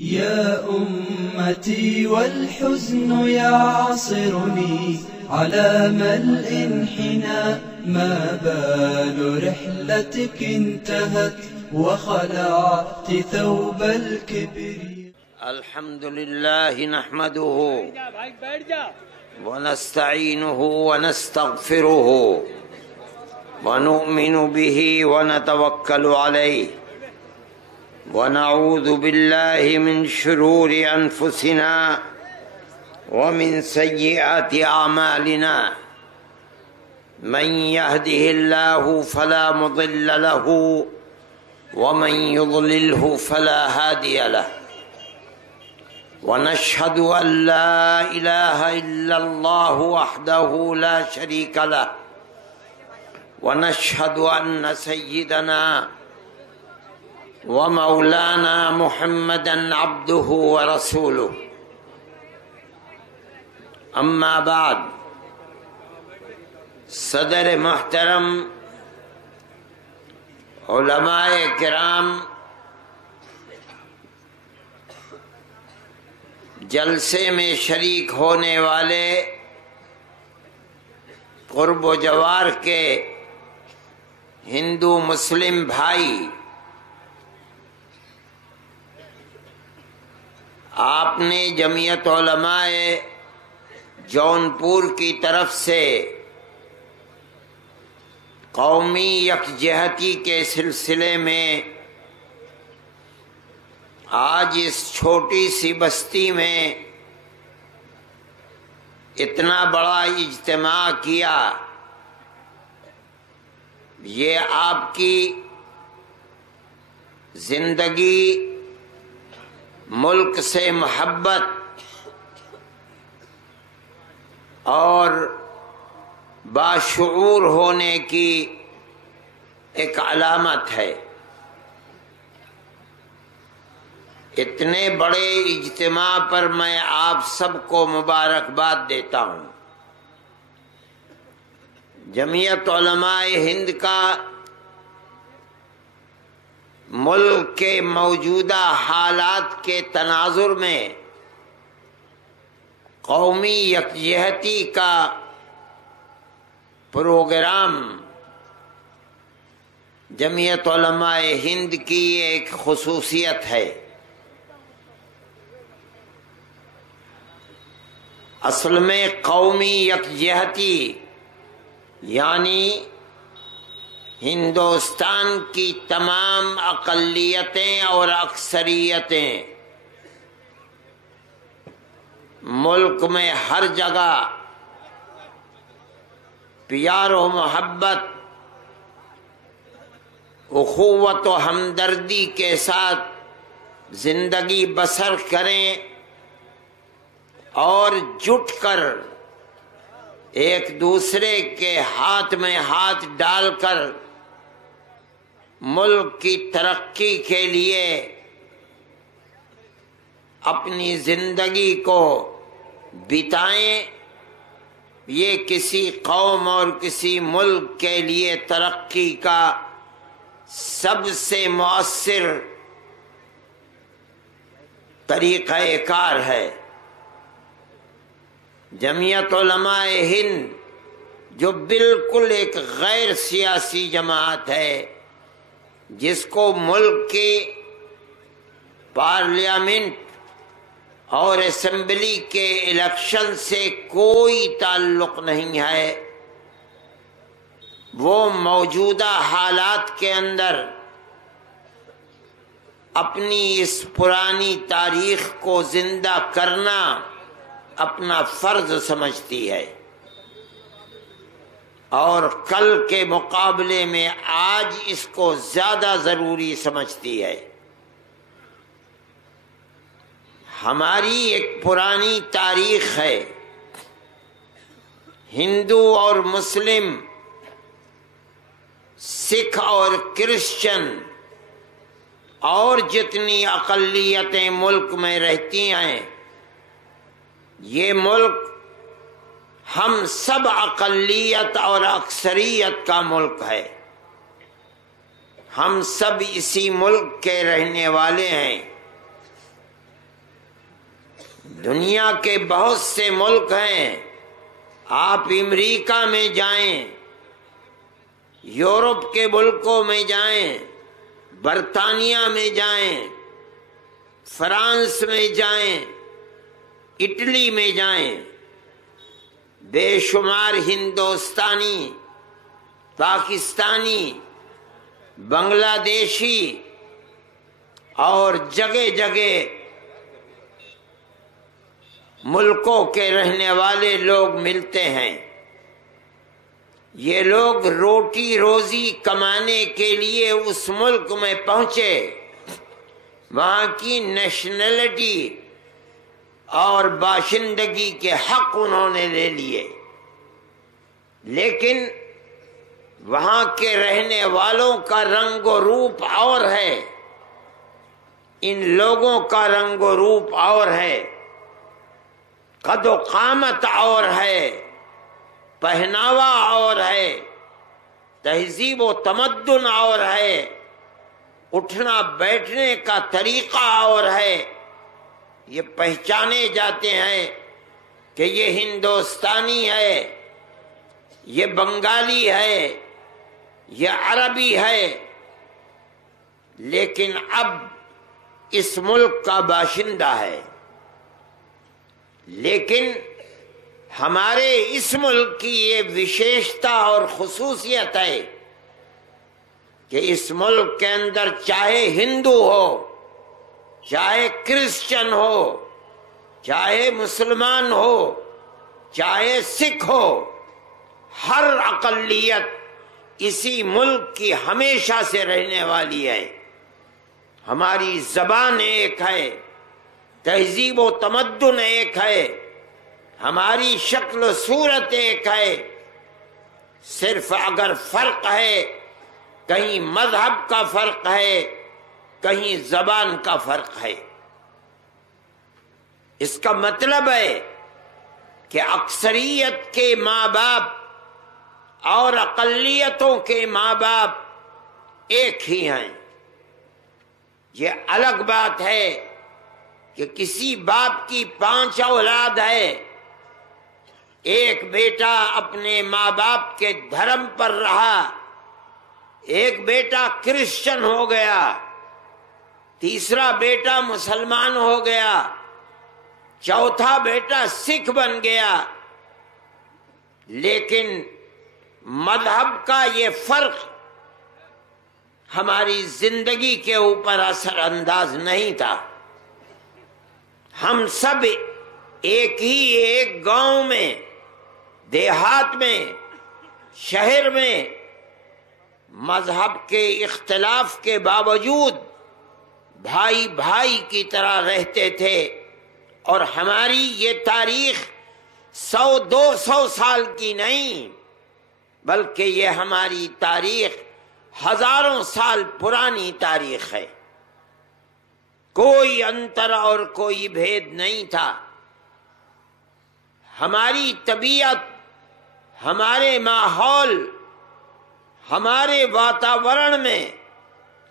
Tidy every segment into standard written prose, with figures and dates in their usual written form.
يا أمتي والحزن يعصرني على ملء انحناء، ما بال رحلتك انتهت وخلعت ثوب الكبر. الحمد لله نحمده ونستعينه ونستغفره ونؤمن به ونتوكل عليه ونعوذ بالله من شرور أنفسنا ومن سيئات أعمالنا. من يهده الله فلا مضل له ومن يضلله فلا هادي له، ونشهد أن لا إله إلا الله وحده لا شريك له، ونشهد أن سيدنا ومولانا محمدا عبده ورسوله. اما بعد، صدر محترم، علماء کرام، جلسے میں شریک ہونے والے قرب و جوار کے ہندو مسلم بھائی، آپ نے جمعیت علماء جونپور کی طرف سے قومی یکجہتی کے سلسلے میں آج اس چھوٹی سی بستی میں اتنا بڑا اجتماع کیا، یہ آپ کی زندگی ملک سے محبت اور باشعور ہونے کی ایک علامت ہے۔ اتنے بڑے اجتماع پر میں آپ سب کو مبارکباد دیتا ہوں۔ جمعیت علماء ہند کا ملک کے موجودہ حالات کے تناظر میں قومی یکجہتی کا پروگرام جمعیت علماء ہند کی ایک خصوصیت ہے۔ اصل میں قومی یکجہتی یعنی ہندوستان کی تمام اقلیتیں اور اکثریتیں ملک میں ہر جگہ پیار و محبت، اخوت و ہمدردی کے ساتھ زندگی بسر کریں اور جٹ کر ایک دوسرے کے ہاتھ میں ہاتھ ڈال کر ملک کی ترقی کے لیے اپنی زندگی کو بتائیں۔ یہ کسی قوم اور کسی ملک کے لیے ترقی کا سب سے مؤثر طریقہ کار ہے۔ جمعیت علماء ہند جو بالکل ایک غیر سیاسی جماعت ہے، جس کو ملک کی پارلیمنٹ اور اسمبلی کے الیکشن سے کوئی تعلق نہیں ہے، وہ موجودہ حالات کے اندر اپنی اس پرانی تاریخ کو زندہ کرنا اپنا فرض سمجھتی ہے، اور کل کے مقابلے میں آج اس کو زیادہ ضروری سمجھتی ہے۔ ہماری ایک پرانی تاریخ ہے، ہندو اور مسلم، سکھ اور کرسچن اور جتنی اقلیتیں ملک میں رہتی ہیں، یہ ملک ہم سب اقلیت اور اکثریت کا ملک ہے۔ ہم سب اسی ملک کے رہنے والے ہیں۔ دنیا کے بہت سے ملک ہیں، آپ امریکہ میں جائیں، یورپ کے ملکوں میں جائیں، برطانیہ میں جائیں، فرانس میں جائیں، اٹلی میں جائیں، بے شمار ہندوستانی، پاکستانی، بنگلہ دیشی اور جگہ جگہ ملکوں کے رہنے والے لوگ ملتے ہیں۔ یہ لوگ روٹی روزی کمانے کے لیے اس ملک میں پہنچے، وہاں کی نیشنلٹی اور باشندگی کے حق انہوں نے لے لیے، لیکن وہاں کے رہنے والوں کا رنگ و روپ اور ہے، ان لوگوں کا رنگ و روپ اور ہے، قد و قامت اور ہے، پہناوا اور ہے، تہذیب و تمدن اور ہے، اٹھنا بیٹھنے کا طریقہ اور ہے۔ یہ پہچانے جاتے ہیں کہ یہ ہندوستانی ہے، یہ بنگالی ہے، یہ عربی ہے، لیکن اب اس ملک کا باشندہ ہے۔ لیکن ہمارے اس ملک کی یہ وشیشتا اور خصوصیت ہے کہ اس ملک کے اندر چاہے ہندو ہو، چاہے کرسچن ہو، چاہے مسلمان ہو، چاہے سکھ ہو، ہر اقلیت اسی ملک کی ہمیشہ سے رہنے والی ہے۔ ہماری زبان ایک ہے، تہذیب و تمدن ایک ہے، ہماری شکل و صورت ایک ہے، صرف اگر فرق ہے کہیں مذہب کا فرق ہے، کہیں زبان کا فرق ہے۔ اس کا مطلب ہے کہ اکثریت کے ماں باپ اور اقلیتوں کے ماں باپ ایک ہی ہیں۔ یہ الگ بات ہے کہ کسی باپ کی 5 اولاد ہے، ایک بیٹا اپنے ماں باپ کے دھرم پر رہا، ایک بیٹا کرسچن ہو گیا، تیسرا بیٹا مسلمان ہو گیا، چوتھا بیٹا سکھ بن گیا، لیکن مذہب کا یہ فرق ہماری زندگی کے اوپر اثر انداز نہیں تھا۔ ہم سب ایک گاؤں میں، دیہات میں، شہر میں مذہب کے اختلاف کے باوجود بھائی بھائی کی طرح رہتے تھے، اور ہماری یہ تاریخ 100-200 سال کی نہیں، بلکہ یہ ہماری تاریخ ہزاروں سال پرانی تاریخ ہے۔ کوئی انتر اور کوئی بھید نہیں تھا۔ ہماری طبیعت، ہمارے ماحول، ہمارے واتاورن میں،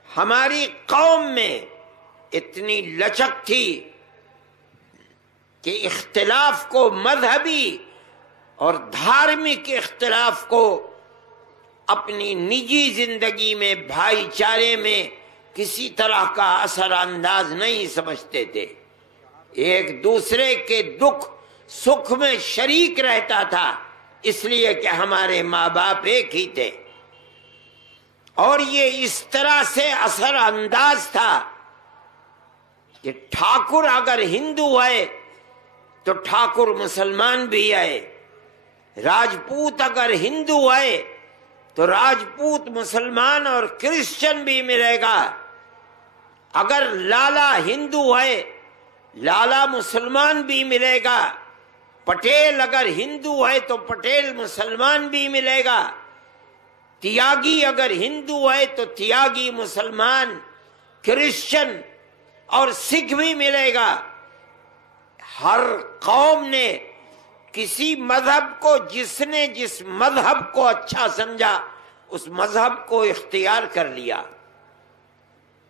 ہماری قوم میں اتنی لچک تھی کہ اختلاف کو، مذہبی اور دھارمک اختلاف کو اپنی نجی زندگی میں، بھائی چارے میں کسی طرح کا اثر انداز نہیں سمجھتے تھے۔ ایک دوسرے کے دکھ سکھ میں شریک رہتا تھا، اس لیے کہ ہمارے ماں باپ ایک ہی تھے، اور یہ اس طرح سے اثر انداز تھا کہ ٹھاکر اگر ہندو ہے تو ٹھاکر مسلمان بھی ہے، راجپوت اگر ہندو ہے تو راجپوت مسلمان اور کرسچن بھی ملے گا، اگر لالا ہندو ہے لالا مسلمان بھی ملے گا، پٹیل اگر ہندو ہے تو پٹیل مسلمان بھی ملے گا، تیاگی اگر ہندو ہے تو تیاگی مسلمان، کرسچن اور سکھ بھی ملے گا۔ ہر قوم نے کسی مذہب کو، جس نے جس مذہب کو اچھا سمجھا اس مذہب کو اختیار کر لیا،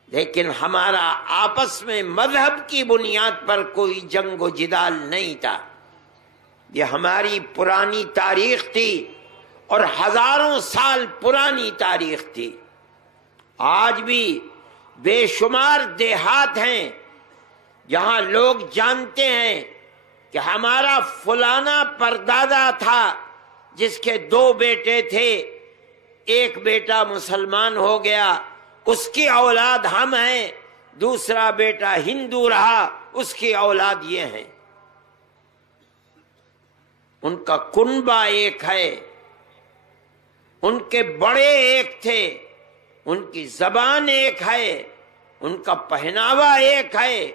لیکن ہمارا آپس میں مذہب کی بنیاد پر کوئی جنگ و جدال نہیں تھا۔ یہ ہماری پرانی تاریخ تھی اور ہزاروں سال پرانی تاریخ تھی۔ آج بھی بے شمار دیہات ہیں جہاں لوگ جانتے ہیں کہ ہمارا فلانا پردادا تھا جس کے 2 بیٹے تھے، ایک بیٹا مسلمان ہو گیا، اس کی اولاد ہم ہیں، دوسرا بیٹا ہندو رہا، اس کی اولاد یہ ہیں۔ ان کا کنبہ ایک ہے، ان کے بڑے ایک تھے، ان کی زبان ایک ہے، ان کا پہناوا ایک ہے،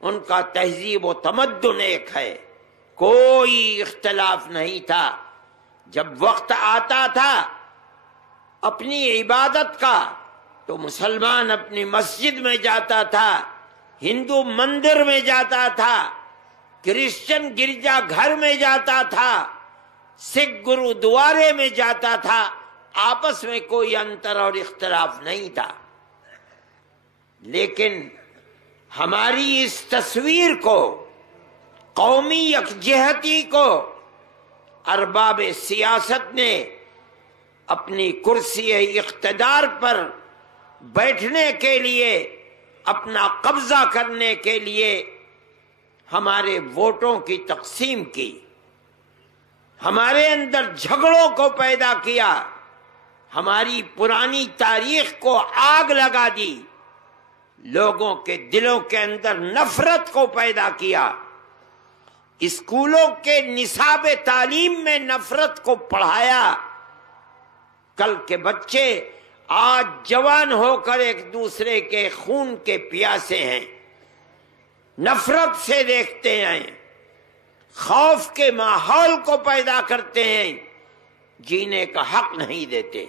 ان کا تہذیب و تمدن ایک ہے، کوئی اختلاف نہیں تھا۔ جب وقت آتا تھا اپنی عبادت کا تو مسلمان اپنی مسجد میں جاتا تھا، ہندو مندر میں جاتا تھا، کرسچن گرجا گھر میں جاتا تھا، سکھ گرودوارے میں جاتا تھا، آپس میں کوئی انتر اور اختلاف نہیں تھا۔ لیکن ہماری اس تصویر کو، قومی یکجہتی کو، ارباب سیاست نے اپنی کرسی اقتدار پر بیٹھنے کے لیے، اپنا قبضہ کرنے کے لیے ہمارے ووٹوں کی تقسیم کی، ہمارے اندر جھگڑوں کو پیدا کیا، ہماری پرانی تاریخ کو آگ لگا دی، لوگوں کے دلوں کے اندر نفرت کو پیدا کیا، اسکولوں کے نصاب تعلیم میں نفرت کو پڑھایا۔ کل کے بچے آج جوان ہو کر ایک دوسرے کے خون کے پیاسے ہیں، نفرت سے دیکھتے ہیں، خوف کے ماحول کو پیدا کرتے ہیں، جینے کا حق نہیں دیتے۔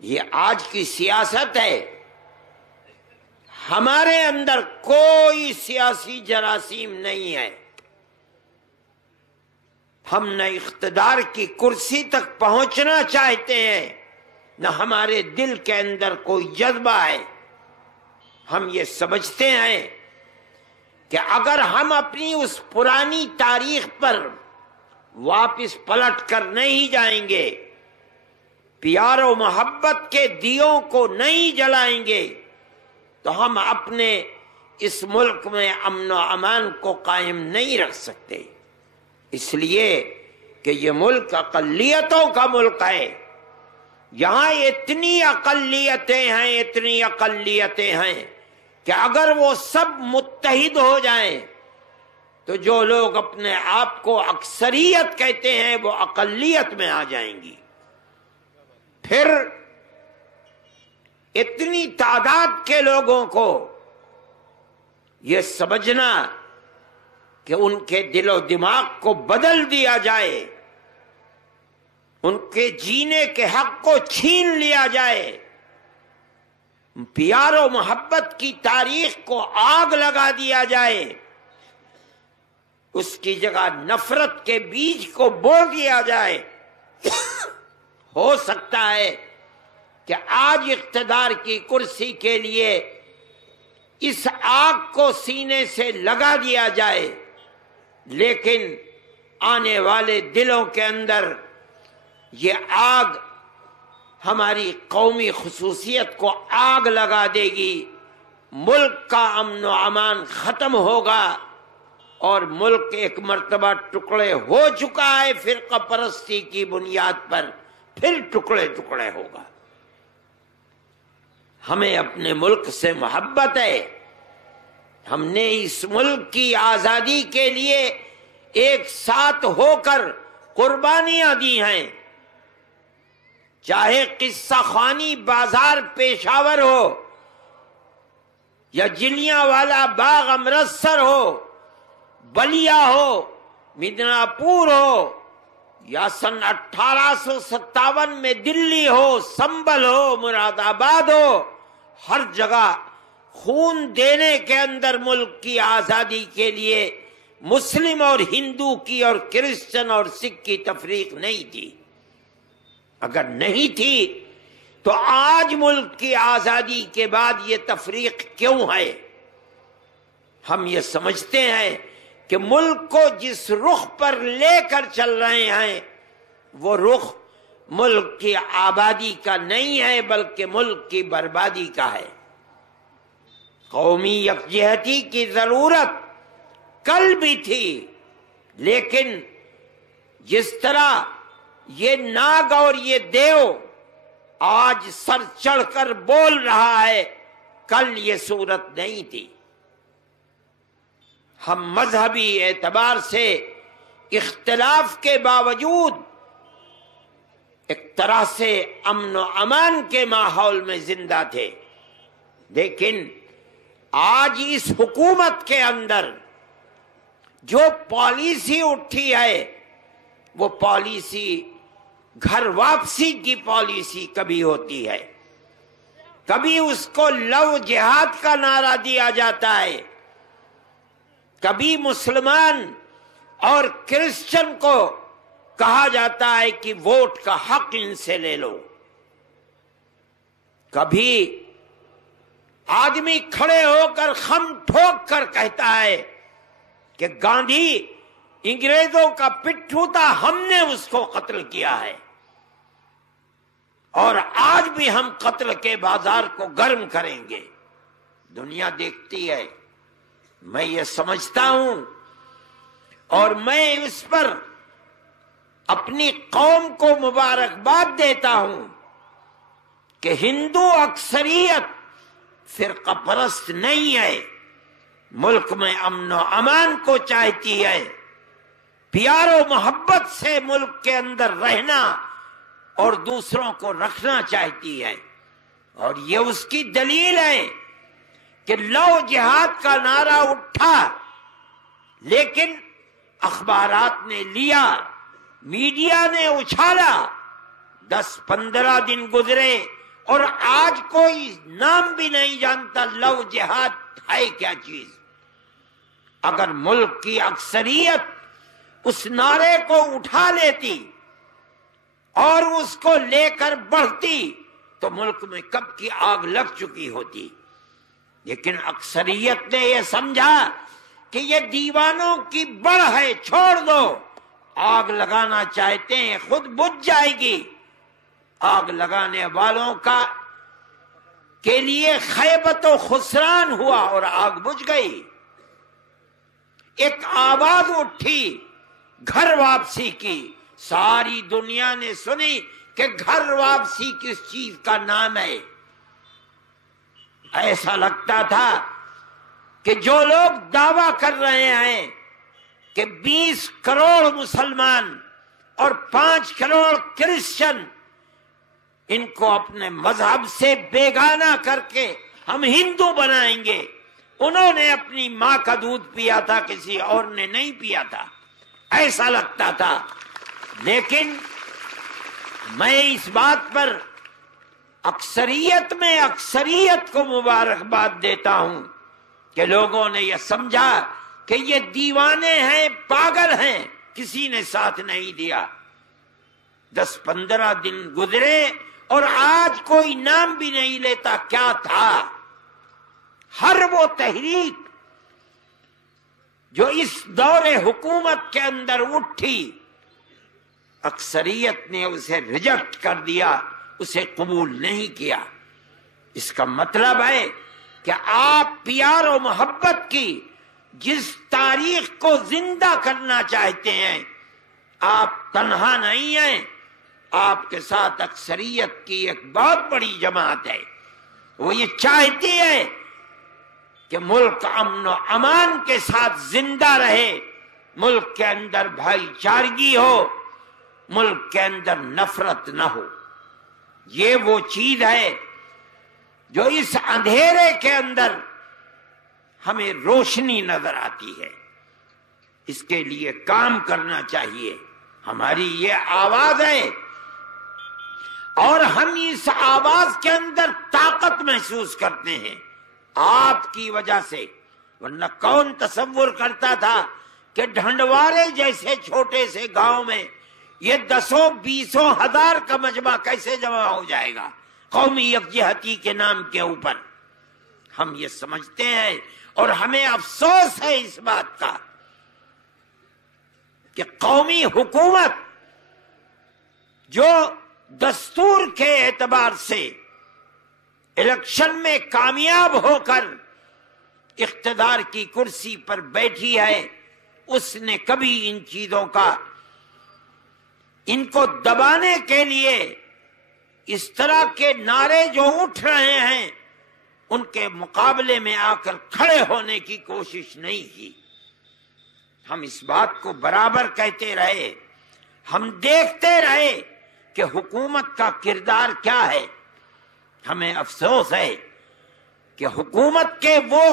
یہ آج کی سیاست ہے۔ ہمارے اندر کوئی سیاسی جراثیم نہیں ہے۔ ہم نہ اقتدار کی کرسی تک پہنچنا چاہتے ہیں، نہ ہمارے دل کے اندر کوئی جذبہ ہے۔ ہم یہ سمجھتے ہیں کہ اگر ہم اپنی اس پرانی تاریخ پر واپس پلٹ کر نہیں جائیں گے، پیار و محبت کے دیوں کو نہیں جلائیں گے، تو ہم اپنے اس ملک میں امن و امان کو قائم نہیں رکھ سکتے۔ اس لیے کہ یہ ملک اقلیتوں کا ملک ہے، یہاں اتنی اقلیتیں ہیں، اتنی اقلیتیں ہیں کہ اگر وہ سب متحد ہو جائیں تو جو لوگ اپنے آپ کو اکثریت کہتے ہیں وہ اقلیت میں آ جائیں گی۔ پھر اتنی تعداد کے لوگوں کو یہ سمجھنا کہ ان کے دل و دماغ کو بدل دیا جائے، ان کے جینے کے حق کو چھین لیا جائے، پیار و محبت کی تاریخ کو آگ لگا دیا جائے، اس کی جگہ نفرت کے بیج کو بو دیا جائے، ہو سکتا ہے کہ آج اقتدار کی کرسی کے لیے اس آگ کو سینے سے لگا دیا جائے، لیکن آنے والے دلوں کے اندر یہ آگ ہماری قومی خصوصیت کو آگ لگا دے گی، ملک کا امن و امان ختم ہوگا اور ملک ایک مرتبہ ٹکڑے ہو چکا ہے فرقہ پرستی کی بنیاد پر، پھر ٹکڑے ٹکڑے ہوگا۔ ہمیں اپنے ملک سے محبت ہے، ہم نے اس ملک کی آزادی کے لیے ایک ساتھ ہو کر قربانیاں دی ہیں، چاہے قصہ خوانی بازار پشاور ہو یا جلیانوالہ باغ امرتسر ہو، بلیا ہو، مدناپور ہو، یا سن 1857 میں دلی ہو، سنبل ہو، مراد آباد ہو، ہر جگہ خون دینے کے اندر ملک کی آزادی کے لیے مسلم اور ہندو کی اور کرسچن اور سکھ کی تفریق نہیں تھی۔ اگر نہیں تھی تو آج ملک کی آزادی کے بعد یہ تفریق کیوں ہے؟ ہم یہ سمجھتے ہیں کہ ملک کو جس رخ پر لے کر چل رہے ہیں وہ رخ ملک کی آبادی کا نہیں ہے بلکہ ملک کی بربادی کا ہے۔ قومی یکجہتی کی ضرورت کل بھی تھی، لیکن جس طرح یہ ناگ اور یہ دیو آج سر چڑھ کر بول رہا ہے، کل یہ صورت نہیں تھی۔ ہم مذہبی اعتبار سے اختلاف کے باوجود ایک طرح سے امن و امان کے ماحول میں زندہ تھے، لیکن آج اس حکومت کے اندر جو پالیسی اٹھی ہے وہ پالیسی گھر واپسی کی پالیسی کبھی ہوتی ہے، کبھی اس کو لو جہاد کا نعرہ دیا جاتا ہے، کبھی مسلمان اور کرسچن کو کہا جاتا ہے کہ ووٹ کا حق ان سے لے لو، کبھی آدمی کھڑے ہو کر خم ٹھوک کر کہتا ہے کہ گاندھی انگریزوں کا پٹھو تھا، ہم نے اس کو قتل کیا ہے اور آج بھی ہم قتل کے بازار کو گرم کریں گے۔ دنیا دیکھتی ہے، میں یہ سمجھتا ہوں اور میں اس پر اپنی قوم کو مبارکباد دیتا ہوں کہ ہندو اکثریت فرقہ پرست نہیں ہے، ملک میں امن و امان کو چاہتی ہے، پیار و محبت سے ملک کے اندر رہنا اور دوسروں کو رکھنا چاہتی ہے، اور یہ اس کی دلیل ہے کہ لو جہاد کا نعرہ اٹھا لیکن اخبارات نے لیا، میڈیا نے اچھالا، 10-15 دن گزرے اور آج کوئی نام بھی نہیں جانتا لو جہاد ہے کیا چیز۔ اگر ملک کی اکثریت اس نعرے کو اٹھا لیتی اور اس کو لے کر بڑھتی تو ملک میں کب کی آگ لگ چکی ہوتی، لیکن اکثریت نے یہ سمجھا کہ یہ دیوانوں کی بڑھ ہے، چھوڑ دو، آگ لگانا چاہتے ہیں خود بجھ جائے گی۔ آگ لگانے والوں کا کے لیے خیبت و خسران ہوا اور آگ بجھ گئی۔ ایک آواز اٹھی گھر واپسی کی، ساری دنیا نے سنی کہ گھر واپسی کس چیز کا نام ہے۔ ایسا لگتا تھا کہ جو لوگ دعویٰ کر رہے ہیں کہ 20 کروڑ مسلمان اور 5 کروڑ کرسچن ان کو اپنے مذہب سے بیگانہ کر کے ہم ہندو بنائیں گے، انہوں نے اپنی ماں کا دودھ پیا تھا، کسی اور نے نہیں پیا تھا، ایسا لگتا تھا۔ لیکن میں اس بات پر اکثریت میں اکثریت کو مبارکباد دیتا ہوں کہ لوگوں نے یہ سمجھا کہ یہ دیوانے ہیں، پاگل ہیں، کسی نے ساتھ نہیں دیا۔ 10-15 دن گزرے اور آج کوئی نام بھی نہیں لیتا کیا تھا۔ ہر وہ تحریک جو اس دور حکومت کے اندر اٹھی، اکثریت نے اسے ریجیکٹ کر دیا، اسے قبول نہیں کیا۔ اس کا مطلب ہے کہ آپ پیار و محبت کی جس تاریخ کو زندہ کرنا چاہتے ہیں، آپ تنہا نہیں ہیں، آپ کے ساتھ اکثریت کی ایک بہت بڑی جماعت ہے۔ وہ یہ چاہتی ہے کہ ملک امن و امان کے ساتھ زندہ رہے، ملک کے اندر بھائی چارگی ہو، ملک کے اندر نفرت نہ ہو۔ یہ وہ چیز ہے جو اس اندھیرے کے اندر ہمیں روشنی نظر آتی ہے۔ اس کے لیے کام کرنا چاہیے، ہماری یہ آواز ہے اور ہم اس آواز کے اندر طاقت محسوس کرتے ہیں آپ کی وجہ سے۔ ورنہ کون تصور کرتا تھا کہ ڈھنڈوارے جیسے چھوٹے سے گاؤں میں یہ 10-20 ہزار کا مجمع کیسے جمع ہو جائے گا؟ قومی یکجہتی کے نام کے اوپر ہم یہ سمجھتے ہیں، اور ہمیں افسوس ہے اس بات کا کہ قومی حکومت جو دستور کے اعتبار سے الیکشن میں کامیاب ہو کر اقتدار کی کرسی پر بیٹھی ہے، اس نے کبھی ان چیزوں کا، ان کو دبانے کے لیے اس طرح کے نعرے جو اٹھ رہے ہیں ان کے مقابلے میں آ کر کھڑے ہونے کی کوشش نہیں کی۔ ہم اس بات کو برابر کہتے رہے، ہم دیکھتے رہے کہ حکومت کا کردار کیا ہے۔ ہمیں افسوس ہے کہ حکومت کے وہ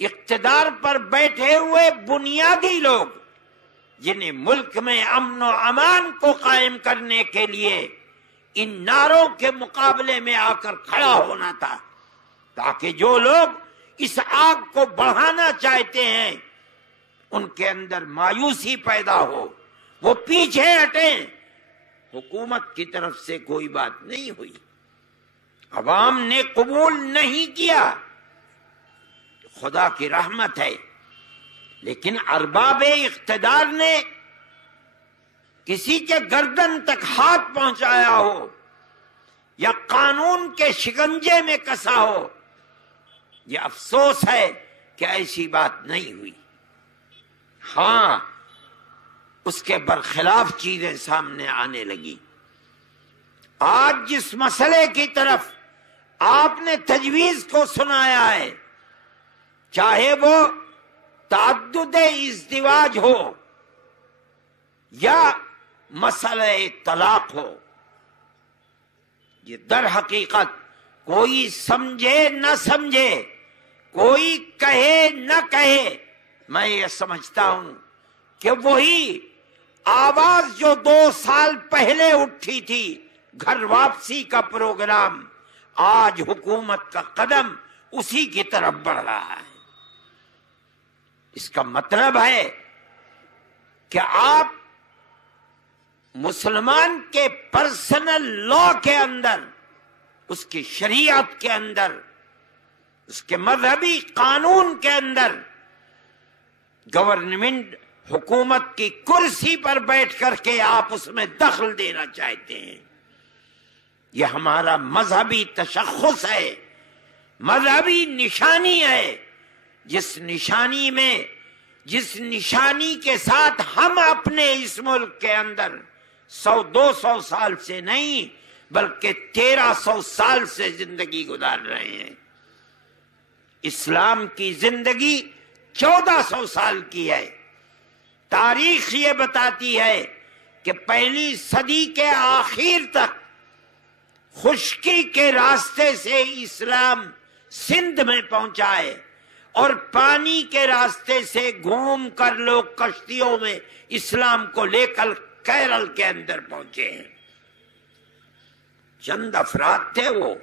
اقتدار پر بیٹھے ہوئے بنیادی لوگ جنہیں ملک میں امن و امان کو قائم کرنے کے لیے ان نعروں کے مقابلے میں آ کر کھڑا ہونا تھا، تاکہ جو لوگ اس آگ کو بڑھانا چاہتے ہیں ان کے اندر مایوسی پیدا ہو، وہ پیچھے ہٹیں۔ حکومت کی طرف سے کوئی بات نہیں ہوئی، عوام نے قبول نہیں کیا، خدا کی رحمت ہے، لیکن ارباب اقتدار نے کسی کے گردن تک ہاتھ پہنچایا ہو یا قانون کے شکنجے میں کسا ہو، یہ افسوس ہے کہ ایسی بات نہیں ہوئی۔ ہاں، اس کے برخلاف چیزیں سامنے آنے لگی۔ آج جس مسئلے کی طرف آپ نے تجویز کو سنایا ہے، چاہے وہ تعدد ازدواج ہو یا مسئلہ طلاق ہو، یہ در حقیقت کوئی سمجھے نہ سمجھے، کوئی کہے نہ کہے، میں یہ سمجھتا ہوں کہ وہی آواز جو 2 سال پہلے اٹھی تھی، گھر واپسی کا پروگرام، آج حکومت کا قدم اسی کی طرف بڑھ رہا ہے۔ اس کا مطلب ہے کہ آپ مسلمان کے پرسنل لا کے اندر، اس کی شریعت کے اندر، اس کے مذہبی قانون کے اندر گورنمنٹ، حکومت کی کرسی پر بیٹھ کر کے آپ اس میں دخل دینا چاہتے ہیں۔ یہ ہمارا مذہبی تشخص ہے، مذہبی نشانی ہے، جس نشانی کے ساتھ ہم اپنے اس ملک کے اندر 100-200 سال سے نہیں بلکہ 1300 سال سے زندگی گزار رہے ہیں۔ اسلام کی زندگی 1400 سال کی ہے۔ تاریخ یہ بتاتی ہے کہ پہلی صدی کے آخر تک خشکی کے راستے سے اسلام سندھ میں پہنچا ہے، اور پانی کے راستے سے گھوم کر لوگ کشتیوں میں اسلام کو لے کر کیرل کے اندر پہنچے ہیں۔ چند افراد تھے وہ،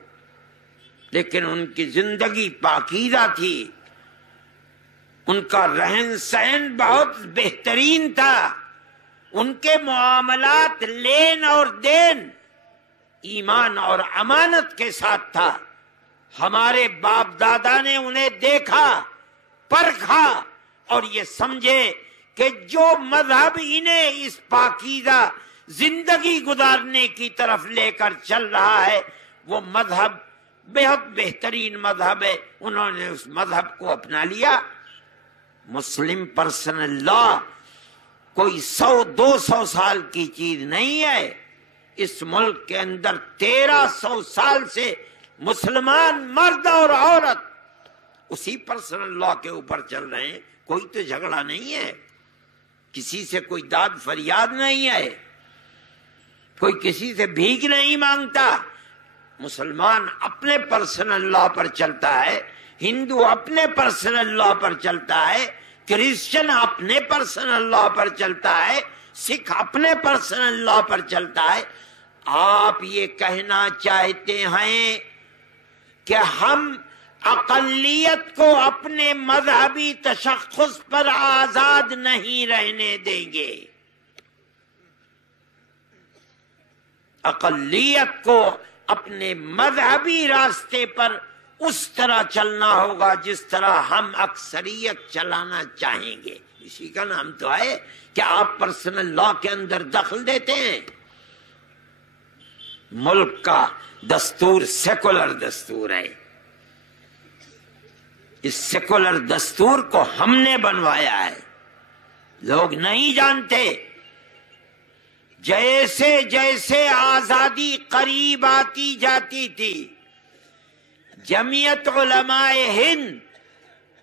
لیکن ان کی زندگی پاکیزہ تھی، ان کا رہن سہن بہت بہترین تھا، ان کے معاملات لین اور دین ایمان اور امانت کے ساتھ تھا۔ ہمارے باپ دادا نے انہیں دیکھا، پرکھا، اور یہ سمجھے کہ جو مذہب انہیں اس پاکیزہ زندگی گزارنے کی طرف لے کر چل رہا ہے وہ مذہب بہت بہترین مذہب ہے، انہوں نے اس مذہب کو اپنا لیا۔ مسلم پرسنل لا کوئی 100-200 سال کی چیز نہیں ہے۔ اس ملک کے اندر 1300 سال سے مسلمان مرد اور عورت اسی پرسنل لا کے اوپر چل رہے ہیں۔ کوئی تو جھگڑا نہیں ہے، کسی سے کوئی داد فریاد نہیں ہے، کوئی کسی سے بھیک نہیں مانگتا۔ مسلمان اپنے پرسنل لا پر چلتا ہے، ہندو اپنے پرسنل لا پر چلتا ہے، کرسچن اپنے پرسنل لا پر چلتا ہے، سکھ اپنے پرسنل لا پر چلتا ہے۔ آپ یہ کہنا چاہتے ہیں کہ ہم اقلیت کو اپنے مذہبی تشخص پر آزاد نہیں رہنے دیں گے، اقلیت کو اپنے مذہبی راستے پر اس طرح چلنا ہوگا جس طرح ہم اکثریت چلانا چاہیں گے. اسی کا نام تو ہے کہ آپ پرسنل لا کے اندر دخل دیتے ہیں. ملک کا دستور سیکولر دستور ہے. اس سیکولر دستور کو ہم نے بنوایا ہے، لوگ نہیں جانتے. جیسے جیسے آزادی قریب آتی جاتی تھی، جمعیت علماء ہند،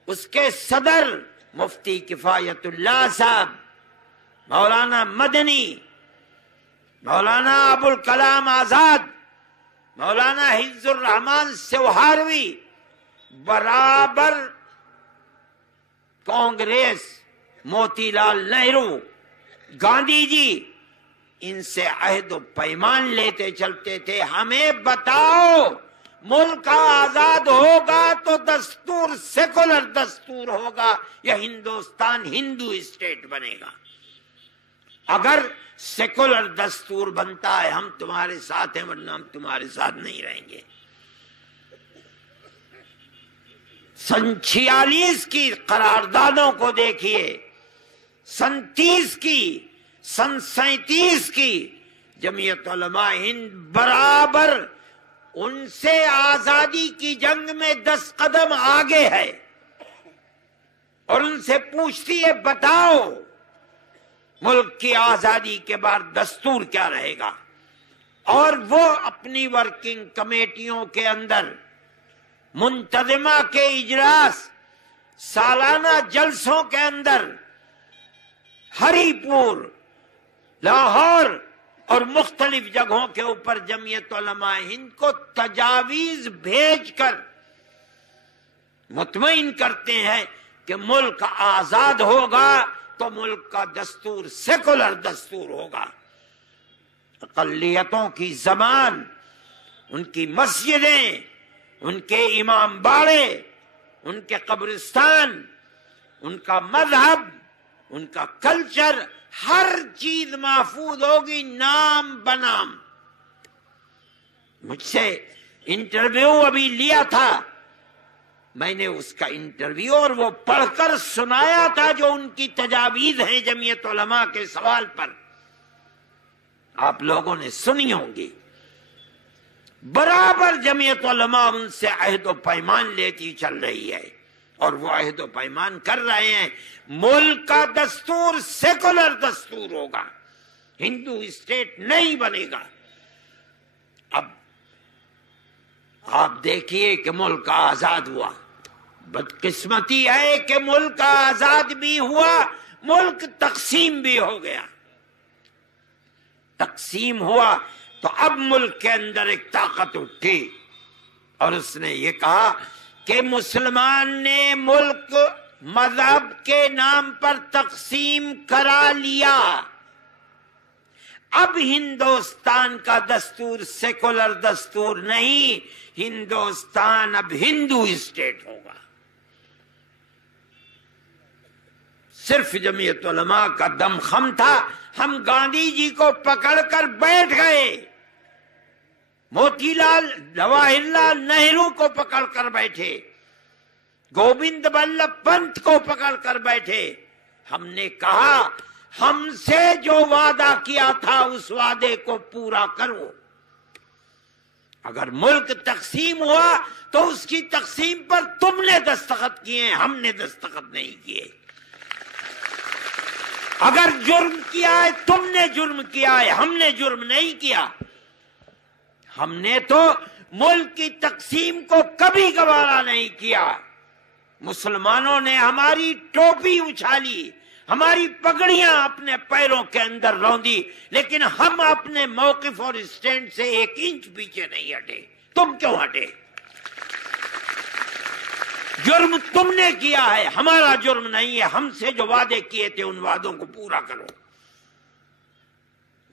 اس کے صدر مفتی کفایت اللہ صاحب، مولانا مدنی، مولانا ابوالکلام آزاد، مولانا حفظ الرحمان سوہاروی، برابر کانگریس، موتی لال نہرو، گاندھی جی، ان سے عہد و پیمان لیتے چلتے تھے. ہمیں بتاؤ ملک آزاد ہوگا تو دستور سیکولر دستور ہوگا یا ہندوستان ہندو اسٹیٹ بنے گا؟ اگر سیکولر دستور بنتا ہے ہم تمہارے ساتھ ہیں، ورنہ ہم تمہارے ساتھ نہیں رہیں گے. سن 46 کی قراردادوں کو دیکھیے، سن 30 کی، سن 37 کی. جمعیت علماء ہند برابر ان سے آزادی کی جنگ میں 10 قدم آگے ہے، اور ان سے پوچھتی ہے بتاؤ ملک کی آزادی کے بعد دستور کیا رہے گا. اور وہ اپنی ورکنگ کمیٹیوں کے اندر منتظمہ کے اجلاس، سالانہ جلسوں کے اندر ہری پور، لاہور اور مختلف جگہوں کے اوپر جمعیت علماء ہند کو تجاویز بھیج کر مطمئن کرتے ہیں کہ ملک آزاد ہوگا تو ملک کا دستور سیکولر دستور ہوگا. اقلیتوں کی زبان، ان کی مسجدیں، ان کے امام باڑے، ان کے قبرستان، ان کا مذہب، ان کا کلچر، ہر چیز محفوظ ہوگی نام بنام. مجھ سے انٹرویو ابھی لیا تھا، میں نے اس کا انٹرویو اور وہ پڑھ کر سنایا تھا جو ان کی تجاویز ہیں جمعیت علماء کے سوال پر. آپ لوگوں نے سنی ہوں گی. برابر جمعیت علماء ان سے عہد و پیمان لیتی چل رہی ہے، اور وہ عہد و پیمان کر رہے ہیں ملک کا دستور سیکولر دستور ہوگا، ہندو اسٹیٹ نہیں بنے گا. اب آپ دیکھیے کہ ملک آزاد ہوا. بدقسمتی ہے کہ ملک آزاد بھی ہوا، ملک تقسیم بھی ہو گیا. تقسیم ہوا تو اب ملک کے اندر ایک طاقت اٹھی، اور اس نے یہ کہا کہ مسلمان نے ملک مذہب کے نام پر تقسیم کرا لیا. اب ہندوستان کا دستور سیکولر دستور نہیں، ہندوستان اب ہندو اسٹیٹ ہوگا. صرف جمعیت علماء کا دم خم تھا، ہم گاندھی جی کو پکڑ کر بیٹھ گئے، موتی لال جواہر لال نہرو کو پکڑ کر بیٹھے، گوبند بلبھ پنت کو پکڑ کر بیٹھے. ہم نے کہا ہم سے جو وعدہ کیا تھا اس وعدے کو پورا کرو. اگر ملک تقسیم ہوا تو اس کی تقسیم پر تم نے دستخط کیے، ہم نے دستخط نہیں کیے. اگر جرم کیا ہے تم نے جرم کیا ہے، ہم نے جرم نہیں کیا. ہم نے تو ملک کی تقسیم کو کبھی گوارا نہیں کیا. مسلمانوں نے ہماری ٹوپی اچھالی، ہماری پگڑیاں اپنے پیروں کے اندر روندی، لیکن ہم اپنے موقف اور اسٹینڈ سے 1 انچ پیچھے نہیں ہٹے. تم کیوں ہٹے؟ جرم تم نے کیا ہے، ہمارا جرم نہیں ہے. ہم سے جو وعدے کیے تھے ان وعدوں کو پورا کرو.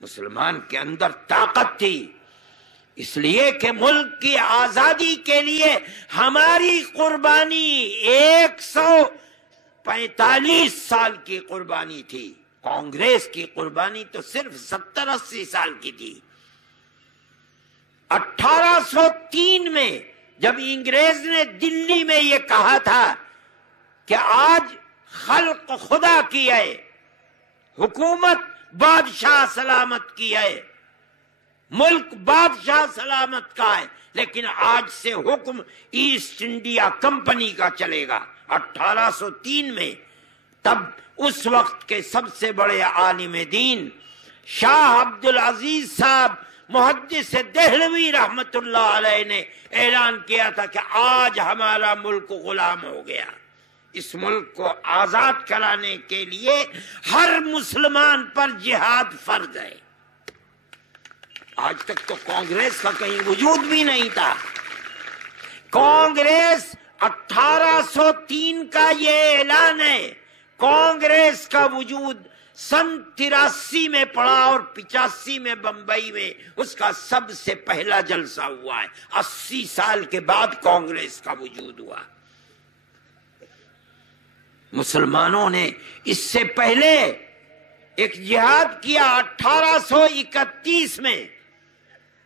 مسلمان کے اندر طاقت تھی، اس لیے کہ ملک کی آزادی کے لیے ہماری قربانی 145 سال کی قربانی تھی. کانگریس کی قربانی تو صرف 70-80 سال کی تھی. 1803 میں جب انگریز نے دلی میں یہ کہا تھا کہ آج خلق خدا کی ہے، حکومت بادشاہ سلامت کی ہے، ملک بادشاہ سلامت کا ہے، لیکن آج سے حکم ایسٹ انڈیا کمپنی کا چلے گا، 1803 میں، تب اس وقت کے سب سے بڑے عالم دین شاہ عبدالعزیز صاحب محدث دہلوی رحمت اللہ علیہ نے اعلان کیا تھا کہ آج ہمارا ملک غلام ہو گیا، اس ملک کو آزاد کرانے کے لیے ہر مسلمان پر جہاد فرض ہے۔ آج تک تو کانگریس کا کہیں وجود بھی نہیں تھا، کانگریس 1803 کا یہ اعلان ہے، کانگریس کا وجود سن 83 میں پڑا اور 85 میں بمبئی میں اس کا سب سے پہلا جلسہ ہوا ہے، 80 سال کے بعد کانگریس کا وجود ہوا۔ مسلمانوں نے اس سے پہلے ایک جہاد کیا 1831 میں،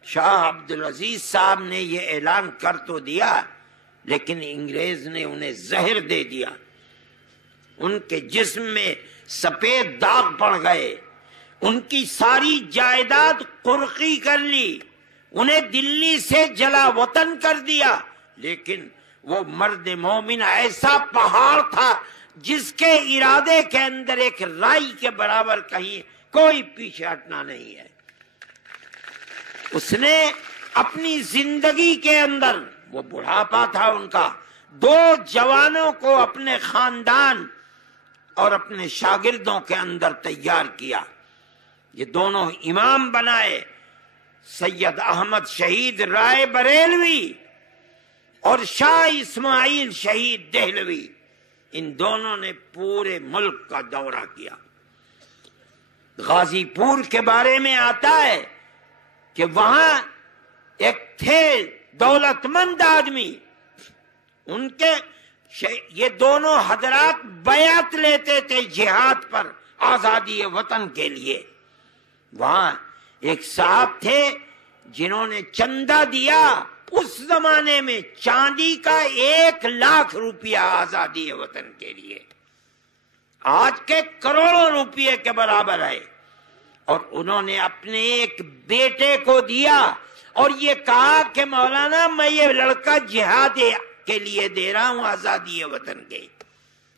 شاہ عبدالعزیز صاحب نے یہ اعلان کر تو دیا لیکن انگریز نے انہیں زہر دے دیا، ان کے جسم میں سفید داغ پڑ گئے، ان کی ساری جائیداد قرقی کر لی، انہیں دلی سے جلا وطن کر دیا، لیکن وہ مرد مومن ایسا پہاڑ تھا جس کے ارادے کے اندر ایک رائی کے برابر کہیں کوئی پیچھے ہٹنا نہیں ہے۔ اس نے اپنی زندگی کے اندر، وہ بڑھاپا تھا ان کا، 2 جوانوں کو اپنے خاندان اور اپنے شاگردوں کے اندر تیار کیا، یہ دونوں امام بنائے، سید احمد شہید رائے بریلوی اور شاہ اسماعیل شہید دہلوی، ان دونوں نے پورے ملک کا دورہ کیا۔ غازی پور کے بارے میں آتا ہے کہ وہاں ایک تھے دولت مند آدمی، ان کے یہ دونوں حضرات بیعت لیتے تھے جہاد پر آزادی وطن کے لیے۔ وہاں ایک صاحب تھے جنہوں نے چندہ دیا، اس زمانے میں چاندی کا 1 لاکھ روپیہ آزادی وطن کے لیے، آج کے کروڑوں روپیے کے برابر ہے، اور انہوں نے اپنے ایک بیٹے کو دیا اور یہ کہا کہ مولانا میں یہ لڑکا جہاد کے لیے دے رہا ہوں آزادی وطن کے،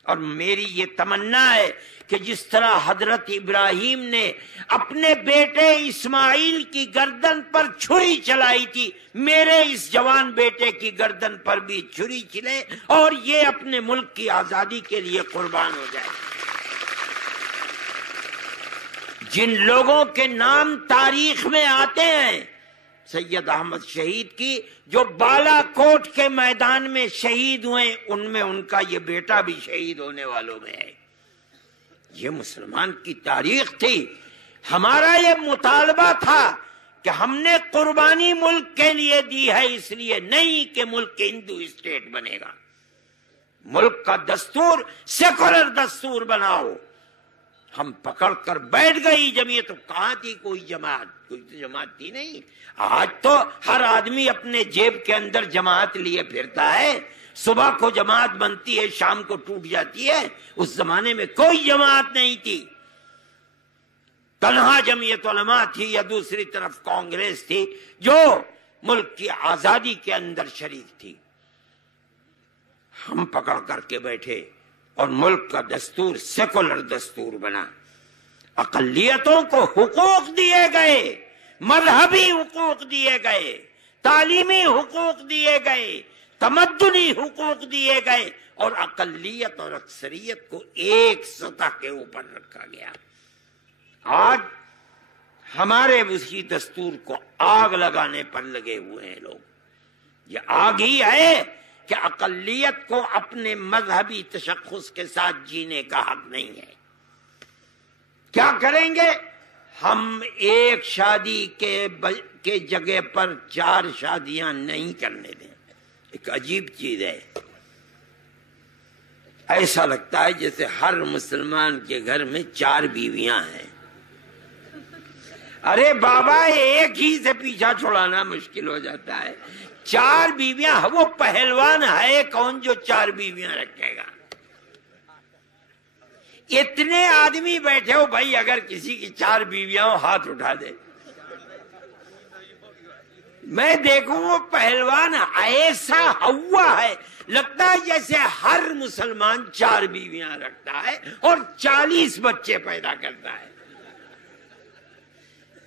اور میری یہ تمنا ہے کہ جس طرح حضرت ابراہیم نے اپنے بیٹے اسماعیل کی گردن پر چھری چلائی تھی، میرے اس جوان بیٹے کی گردن پر بھی چھری چلے اور یہ اپنے ملک کی آزادی کے لیے قربان ہو جائے۔ جن لوگوں کے نام تاریخ میں آتے ہیں، سید احمد شہید کی جو بالا کوٹ کے میدان میں شہید ہوئے، ان میں ان کا یہ بیٹا بھی شہید ہونے والوں میں ہے۔ یہ مسلمان کی تاریخ تھی۔ ہمارا یہ مطالبہ تھا کہ ہم نے قربانی ملک کے لیے دی ہے، اس لیے نہیں کہ ملک ہندو اسٹیٹ بنے گا، ملک کا دستور سیکولر دستور بناؤ۔ ہم پکڑ کر بیٹھ گئی جمعیت، کہاں تھی کوئی جماعت؟ کوئی تو جماعت تھی نہیں۔ آج تو ہر آدمی اپنے جیب کے اندر جماعت لیے پھرتا ہے، صبح کو جماعت بنتی ہے، شام کو ٹوٹ جاتی ہے۔ اس زمانے میں کوئی جماعت نہیں تھی، تنہا جمعیت علماء تھی یا دوسری طرف کانگریس تھی جو ملک کی آزادی کے اندر شریک تھی۔ ہم پکڑ کر کے بیٹھے اور ملک کا دستور سیکولر دستور بنا، اقلیتوں کو حقوق دیے گئے، مذہبی حقوق دیے گئے، تعلیمی حقوق دیے گئے، تمدنی حقوق دیے گئے، اور اقلیت اور اکثریت کو ایک سطح کے اوپر رکھا گیا۔ آج ہمارے اسی دستور کو آگ لگانے پر لگے ہوئے ہیں لوگ۔ یہ آگ ہی ہے کہ اقلیت کو اپنے مذہبی تشخص کے ساتھ جینے کا حق نہیں ہے۔ کیا کریں گے؟ ہم ایک شادی کے جگہ پر 4 شادیاں نہیں کرنے دیں۔ ایک عجیب چیز ہے، ایسا لگتا ہے جیسے ہر مسلمان کے گھر میں 4 بیویاں ہیں۔ ارے بابا ایک ہی سے پیچھا چھڑانا مشکل ہو جاتا ہے، 4 بیویاں، وہ پہلوان ہے کون جو 4 بیویاں رکھے گا؟ اتنے آدمی بیٹھے ہو بھائی، اگر کسی کی 4 بیویاں ہو ہاتھ اٹھا دے، میں دیکھوں وہ پہلوان ایسا ہوا ہے، لگتا ہے جیسے ہر مسلمان 4 بیویاں رکھتا ہے اور 40 بچے پیدا کرتا ہے۔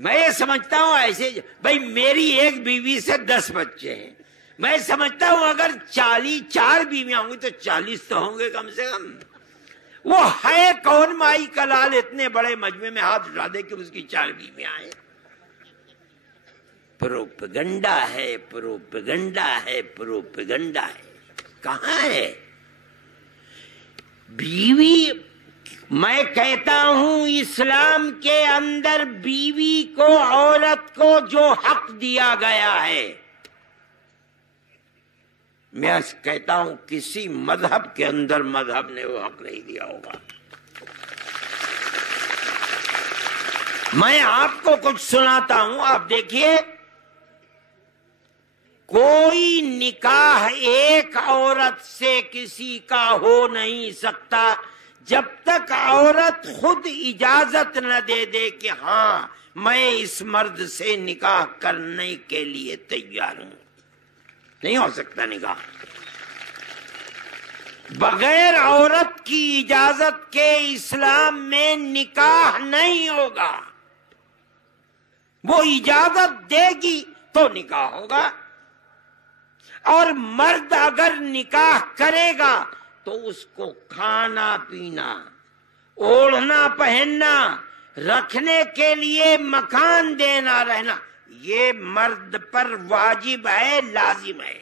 میں یہ سمجھتا ہوں ایسے بھائی میری ایک بیوی سے 10 بچے ہیں، میں سمجھتا ہوں اگر 4 بیویاں ہوں گی تو 40 تو ہوں گے کم سے کم۔ وہ ہے کون مائی کا لال اتنے بڑے مجمع میں ہاتھ اٹھا دے کہ اس کی 4 بیویاں ہیں؟ پروپگنڈا ہے، پروپگنڈا ہے، پروپگنڈا ہے۔ کہاں ہے بیوی؟ میں کہتا ہوں اسلام کے اندر بیوی کو، عورت کو جو حق دیا گیا ہے، میں کہتا ہوں کسی مذہب کے اندر مذہب نے وہ حق نہیں دیا ہوگا۔ میں آپ کو کچھ سناتا ہوں، آپ دیکھیے، کوئی نکاح ایک عورت سے کسی کا ہو نہیں سکتا جب تک عورت خود اجازت نہ دے دے کہ ہاں میں اس مرد سے نکاح کرنے کے لیے تیار ہوں۔ نہیں ہو سکتا نکاح بغیر عورت کی اجازت کے۔ اسلام میں نکاح نہیں ہوگا، وہ اجازت دے گی تو نکاح ہوگا، اور مرد اگر نکاح کرے گا تو اس کو کھانا پینا، اوڑھنا پہننا، رکھنے کے لیے مکان دینا، رہنا، یہ مرد پر واجب ہے، لازم ہے۔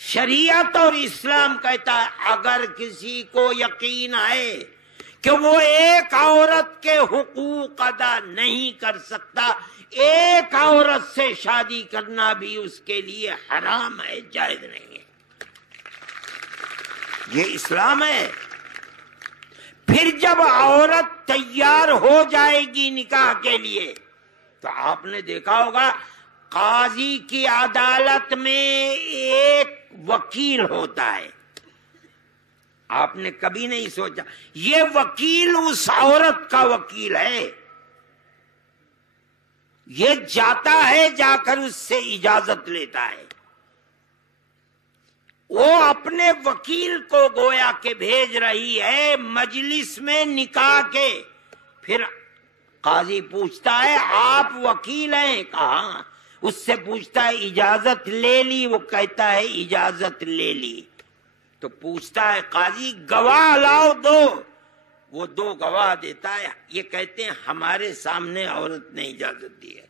شریعت اور اسلام کہتا ہے اگر کسی کو یقین ہے کہ وہ ایک عورت کے حقوق ادا نہیں کر سکتا، ایک عورت سے شادی کرنا بھی اس کے لیے حرام ہے، جائز نہیں ہے۔ یہ اسلام ہے۔ پھر جب عورت تیار ہو جائے گی نکاح کے لیے تو آپ نے دیکھا ہوگا قاضی کی عدالت میں ایک وکیل ہوتا ہے۔ آپ نے کبھی نہیں سوچا یہ وکیل اس عورت کا وکیل ہے، یہ جاتا ہے، جا کر اس سے اجازت لیتا ہے، وہ اپنے وکیل کو گویا کہ بھیج رہی ہے مجلس میں نکاح کے۔ پھر قاضی پوچھتا ہے آپ وکیل ہیں؟ کہا۔ اس سے پوچھتا ہے اجازت لے لی؟ وہ کہتا ہے اجازت لے لی۔ تو پوچھتا ہے قاضی گواہ لاؤ 2، وہ 2 گواہ دیتا ہے، یہ کہتے ہیں ہمارے سامنے عورت نے اجازت دی ہے۔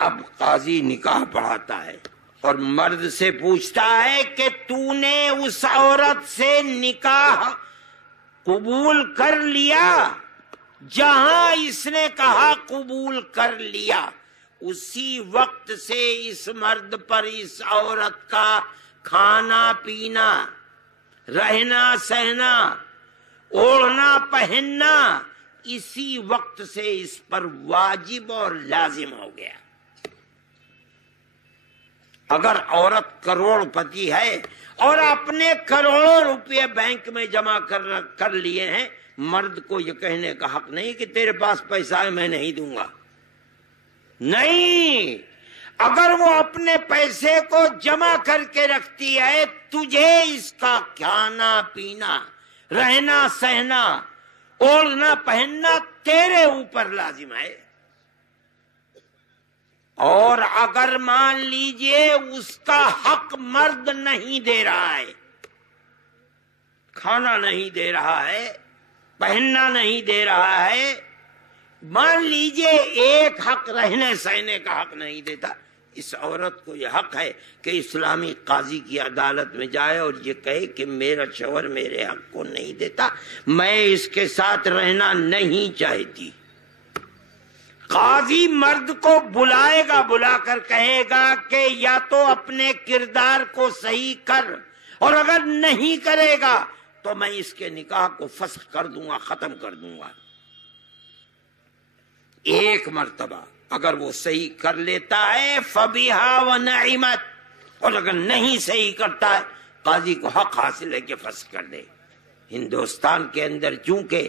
اب قاضی نکاح پڑھاتا ہے اور مرد سے پوچھتا ہے کہ تو نے اس عورت سے نکاح قبول کر لیا؟ جہاں اس نے کہا قبول کر لیا، اسی وقت سے اس مرد پر اس عورت کا کھانا پینا، رہنا سہنا، اوڑھنا پہننا، اسی وقت سے اس پر واجب اور لازم ہو گیا۔ اگر عورت کروڑ پتی ہے اور اپنے کروڑوں روپے بینک میں جمع کر لیے ہیں، مرد کو یہ کہنے کا حق نہیں کہ تیرے پاس پیسہ ہے میں نہیں دوں گا۔ نہیں، اگر وہ اپنے پیسے کو جمع کر کے رکھتی ہے، تجھے اس کا کھانا پینا، رہنا سہنا، اوڑھنا پہننا تیرے اوپر لازم ہے۔ اور اگر مان لیجئے اس کا حق مرد نہیں دے رہا ہے، کھانا نہیں دے رہا ہے، پہننا نہیں دے رہا ہے، مان لیجئے ایک حق رہنے سہنے کا حق نہیں دیتا، اس عورت کو یہ حق ہے کہ اسلامی قاضی کی عدالت میں جائے اور یہ کہے کہ میرا شوہر میرے حق کو نہیں دیتا، میں اس کے ساتھ رہنا نہیں چاہتی۔ قاضی مرد کو بلائے گا، بلا کر کہے گا کہ یا تو اپنے کردار کو صحیح کر، اور اگر نہیں کرے گا تو میں اس کے نکاح کو فسخ کر دوں گا، ختم کر دوں گا۔ ایک مرتبہ اگر وہ صحیح کر لیتا ہے فبیہا و نعمت، اور اگر نہیں صحیح کرتا ہے قاضی کو حق حاصل ہے کہ فسخ کر دے۔ ہندوستان کے اندر چونکہ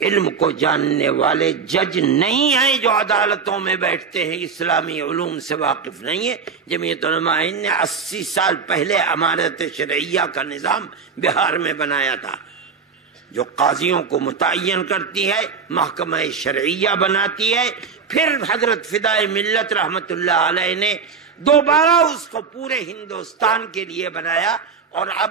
علم کو جاننے والے جج نہیں ہیں جو عدالتوں میں بیٹھتے ہیں، اسلامی علوم سے واقف نہیں ہے، جمعیت علماء ہند نے 80 سال پہلے امارت شرعیہ کا نظام بہار میں بنایا تھا، جو قاضیوں کو متعین کرتی ہے، محکمہ شرعیہ بناتی ہے۔ پھر حضرت فدائے ملت رحمت اللہ علیہ نے دوبارہ اس کو پورے ہندوستان کے لیے بنایا، اور اب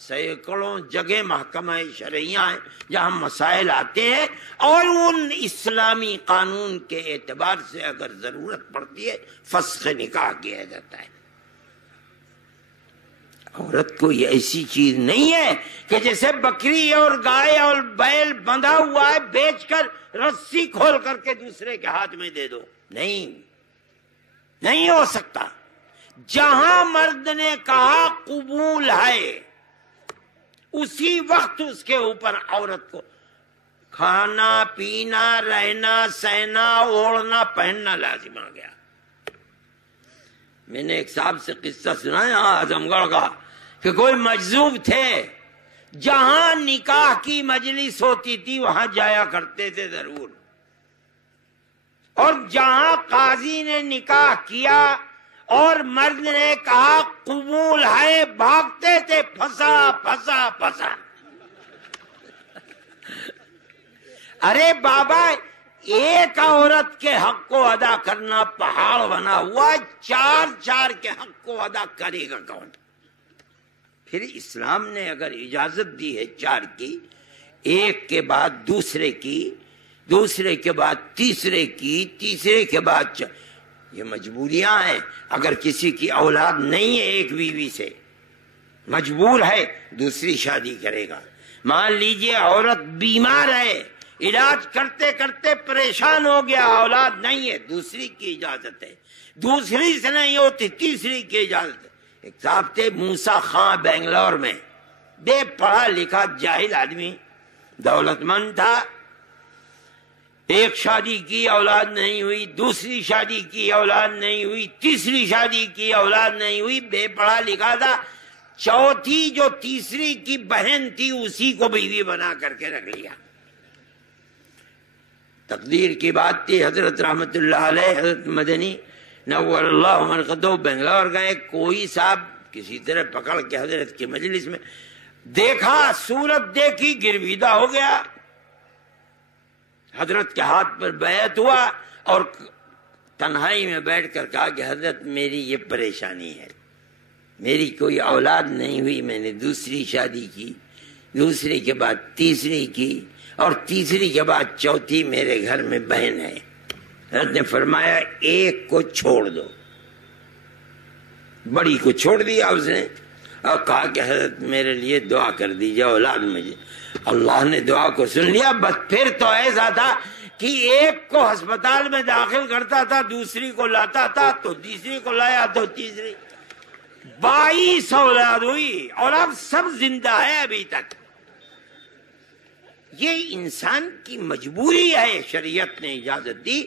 سینکڑوں جگہ محکمہ شرعیہ ہیں جہاں مسائل آتے ہیں، اور ان اسلامی قانون کے اعتبار سے اگر ضرورت پڑتی ہے فسخ نکاح کیا جاتا ہے۔ عورت کو یہ ایسی چیز نہیں ہے کہ جیسے بکری اور گائے اور بیل بندھا ہوا ہے بیچ کر رسی کھول کر کے دوسرے کے ہاتھ میں دے دو، نہیں ہو سکتا۔ جہاں مرد نے کہا قبول ہے اسی وقت اس کے اوپر عورت کو کھانا پینا رہنا سہنا اوڑھنا پہننا لازم آ گیا۔ میں نے ایک صاحب سے قصہ سنا ہے اعظم گڑھ کا، کہ کوئی مجذوب تھے، جہاں نکاح کی مجلس ہوتی تھی وہاں جایا کرتے تھے ضرور، اور جہاں قاضی نے نکاح کیا اور مرد نے کہا قبول ہے بھاگتے تھے، پھنسا پھنسا پھنسا۔ ارے بابا، ایک عورت کے حق کو ادا کرنا پہاڑ بنا ہوا، چار کے حق کو ادا کرے گا کون؟ پھر اسلام نے اگر اجازت دی ہے 4 کی، ایک کے بعد دوسرے کی، دوسرے کے بعد تیسرے کی، تیسرے کے بعد یہ مجبوریاں ہیں۔ اگر کسی کی اولاد نہیں ہے ایک بیوی سے، مجبور ہے دوسری شادی کرے گا۔ مان لیجئے عورت بیمار ہے، علاج کرتے کرتے پریشان ہو گیا، اولاد نہیں ہے، دوسری کی اجازت ہے، دوسری سے نہیں ہوتی تیسری کی اجازت ہے۔ ایک صاحب تھے موسیٰ خان بنگلور میں، بے پڑھا لکھا جاہل آدمی، دولت مند تھا، ایک شادی کی اولاد نہیں ہوئی، دوسری شادی کی اولاد نہیں ہوئی، تیسری شادی کی اولاد نہیں ہوئی، بے پڑھا لکھا تھا، چوتھی جو تیسری کی بہن تھی اسی کو بیوی بنا کر کے رکھ لیا۔ تقدیر کی بات تھی، حضرت رحمت اللہ علیہ، حضرت مدنی نور اللہ مرقدہ بنگلور گئے، کوئی صاحب کسی طرح پکڑ کے حضرت کی مجلس میں دیکھا، صورت دیکھی، گرویدہ ہو گیا، حضرت کے ہاتھ پر بیعت ہوا اور تنہائی میں بیٹھ کر کہا کہ حضرت میری یہ پریشانی ہے، میری کوئی اولاد نہیں ہوئی، میں نے دوسری شادی کی، دوسری کے بعد تیسری کی، اور تیسری کے بعد چوتھی میرے گھر میں بہن ہے۔ حضرت نے فرمایا ایک کو چھوڑ دو، بڑی کو چھوڑ دیا اس نے، اور کہا کہ حضرت میرے لیے دعا کر دیجیے اولاد مجھے۔ اللہ نے دعا کو سن لیا، بس پھر تو ایسا تھا کہ ایک کو ہسپتال میں داخل کرتا تھا، دوسری کو لاتا تھا، تو تیسری کو لایا تو تیسری، 22 اولاد ہوئی، اور اب سب زندہ ہے ابھی تک۔ یہ انسان کی مجبوری ہے، شریعت نے اجازت دی،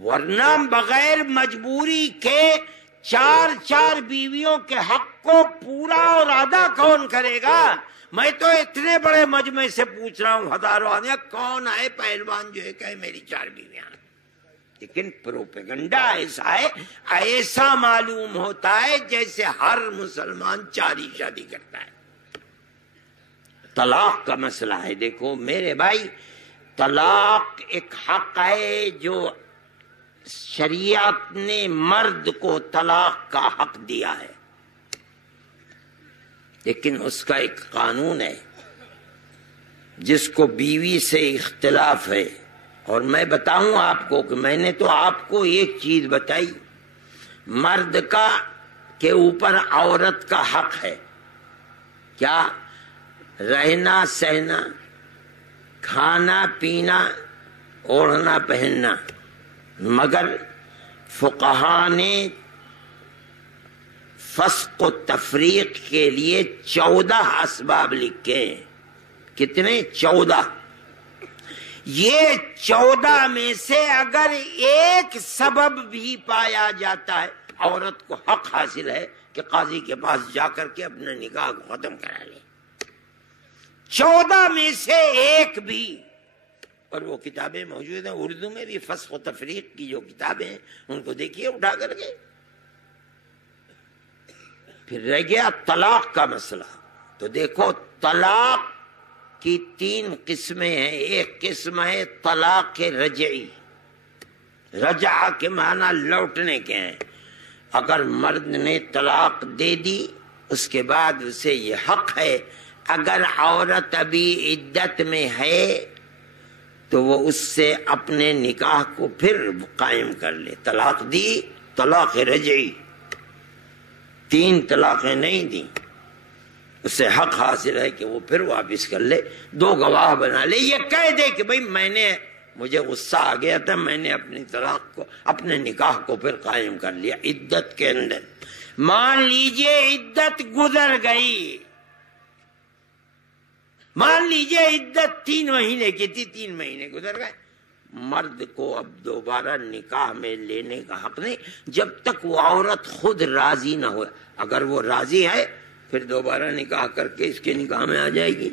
ورنہ بغیر مجبوری کے 4 بیویوں کے حق کو پورا اور ادا کون کرے گا؟ میں تو اتنے بڑے مجمع سے پوچھ رہا ہوں، ہزاروں آدمی، کون ہے پہلوان جو ہے کہ میری 4 بیویاں؟ لیکن پروپیگنڈا ایسا ہے، ایسا معلوم ہوتا ہے جیسے ہر مسلمان 4 ہی شادی کرتا ہے۔ طلاق کا مسئلہ ہے، دیکھو میرے بھائی، طلاق ایک حق ہے جو شریعت نے مرد کو طلاق کا حق دیا ہے، لیکن اس کا ایک قانون ہے، جس کو بیوی سے اختلاف ہے۔ اور میں بتاؤں آپ کو کہ میں نے تو آپ کو ایک چیز بتائی، مرد کا کے اوپر عورت کا حق ہے، کیا؟ رہنا سہنا، کھانا پینا، اوڑھنا پہننا، مگر فقہا نے فسق و تفریق کے لیے 14 اسباب لکھے ہیں۔ کتنے؟ 14۔ یہ 14 میں سے اگر ایک سبب بھی پایا جاتا ہے، عورت کو حق حاصل ہے کہ قاضی کے پاس جا کر کے اپنے نکاح کو ختم کرا لے۔ 14 میں سے ایک بھی، اور وہ کتابیں موجود ہیں اردو میں بھی، فسخ و تفریق کی جو کتابیں ہیں ان کو دیکھیے اٹھا کر کے۔ پھر رہ گیا طلاق کا مسئلہ، تو دیکھو طلاق کی 3 قسمیں ہیں۔ ایک قسم ہے طلاق رجعی، رجع کے معنی لوٹنے کے ہیں۔ اگر مرد نے طلاق دے دی اس کے بعد اسے یہ حق ہے، اگر عورت ابھی عدت میں ہے تو وہ اس سے اپنے نکاح کو پھر قائم کر لے۔ طلاق دی، طلاق رجعی، 3 طلاقیں نہیں دیں، اسے حق حاصل ہے کہ وہ پھر واپس کر لے، 2 گواہ بنا لے، یہ کہہ دے کہ بھئی مجھے غصہ آ گیا تھا، میں نے اپنی طلاق کو، اپنے نکاح کو پھر قائم کر لیا عدت کے اندر۔ مان لیجئے عدت گزر گئی، مان لیجئے عدت 3 مہینے کی تھی، 3 مہینے گزر گئے، مرد کو اب دوبارہ نکاح میں لینے کا حق نہیں جب تک وہ عورت خود راضی نہ ہو۔ اگر وہ راضی ہے پھر دوبارہ نکاح کر کے اس کے نکاح میں آ جائے گی۔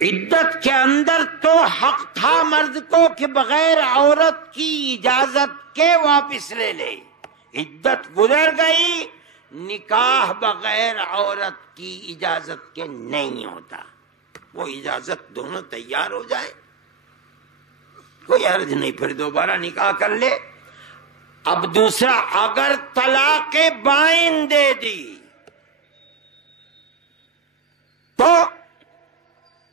عدت کے اندر تو حق تھا مرد کو کہ بغیر عورت کی اجازت کے واپس لے لے، عدت گزر گئی، نکاح بغیر عورت کی اجازت کے نہیں ہوتا۔ وہ اجازت دونوں تیار ہو جائیں، کوئی حرج نہیں، پھر دوبارہ نکاح کر لے۔ اب دوسرا، اگر طلاق بائن دے دی تو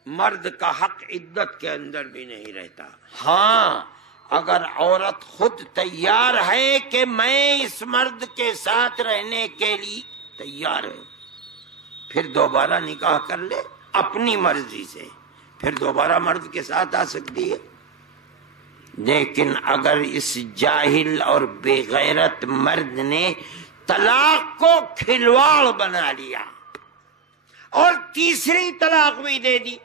مرد کا حق عدت کے اندر بھی نہیں رہتا۔ ہاں، اگر عورت خود تیار ہے کہ میں اس مرد کے ساتھ رہنے کے لیے تیار ہوں، پھر دوبارہ نکاح کر لے اپنی مرضی سے، پھر دوبارہ مرد کے ساتھ آ سکتی ہے۔ لیکن اگر اس جاہل اور بے غیرت مرد نے طلاق کو کھلواڑ بنا لیا اور تیسری طلاق بھی دے دی،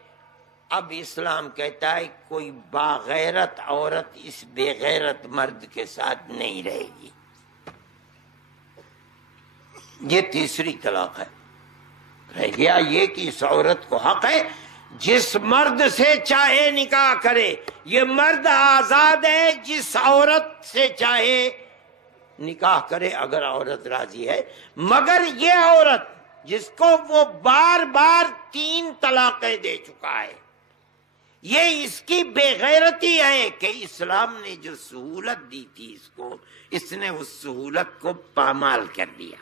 اب اسلام کہتا ہے کوئی باغیرت عورت اس بے غیرت مرد کے ساتھ نہیں رہے گی۔ یہ تیسری طلاق ہے۔ رہ گیا یہ کہ اس عورت کو حق ہے جس مرد سے چاہے نکاح کرے، یہ مرد آزاد ہے، جس عورت سے چاہے نکاح کرے اگر عورت راضی ہے، مگر یہ عورت جس کو وہ بار بار 3 طلاقیں دے چکا ہے، یہ اس کی بے غیرتی ہے کہ اسلام نے جو سہولت دی تھی اس کو، اس نے اس سہولت کو پامال کر دیا۔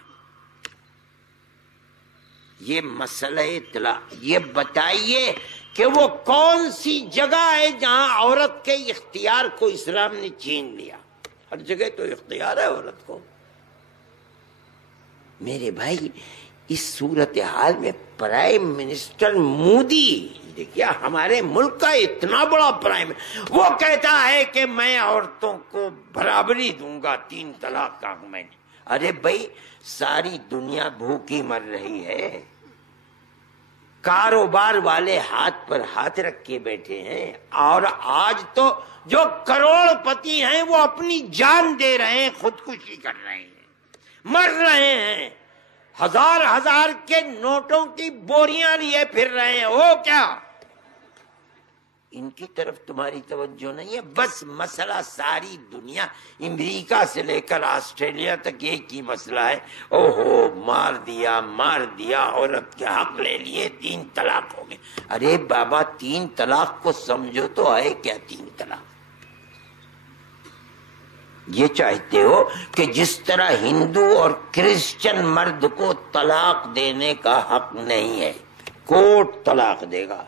یہ مسئلہ طلاق، یہ بتائیے کہ وہ کون سی جگہ ہے جہاں عورت کے اختیار کو اسلام نے چھین لیا؟ ہر جگہ تو اختیار ہے عورت کو۔ میرے بھائی، اس صورتحال میں پرائم منسٹر مودی، دیکھیے ہمارے ملک کا اتنا بڑا پرائم، وہ کہتا ہے کہ میں عورتوں کو برابری دوں گا 3 طلاق کا میں نے۔ ارے بھائی، ساری دنیا بھوکی مر رہی ہے، کاروبار والے ہاتھ پر ہاتھ رکھ کے بیٹھے ہیں، اور آج تو جو کروڑ پتی ہیں وہ اپنی جان دے رہے ہیں، خودکشی کر رہے ہیں، مر رہے ہیں، 1000 کے نوٹوں کی بوریاں لیے پھر رہے ہیں۔ وہ کیا ان کی طرف تمہاری توجہ نہیں ہے؟ بس مسئلہ ساری دنیا، امریکہ سے لے کر آسٹریلیا تک ایک ہی مسئلہ ہے، اوہو مار دیا، عورت کے حق لے لیے، 3 طلاق ہو گئے۔ ارے بابا، 3 طلاق کو سمجھو تو ہے کیا 3 طلاق؟ یہ چاہتے ہو کہ جس طرح ہندو اور کرسچن مرد کو طلاق دینے کا حق نہیں ہے، کورٹ طلاق دے گا،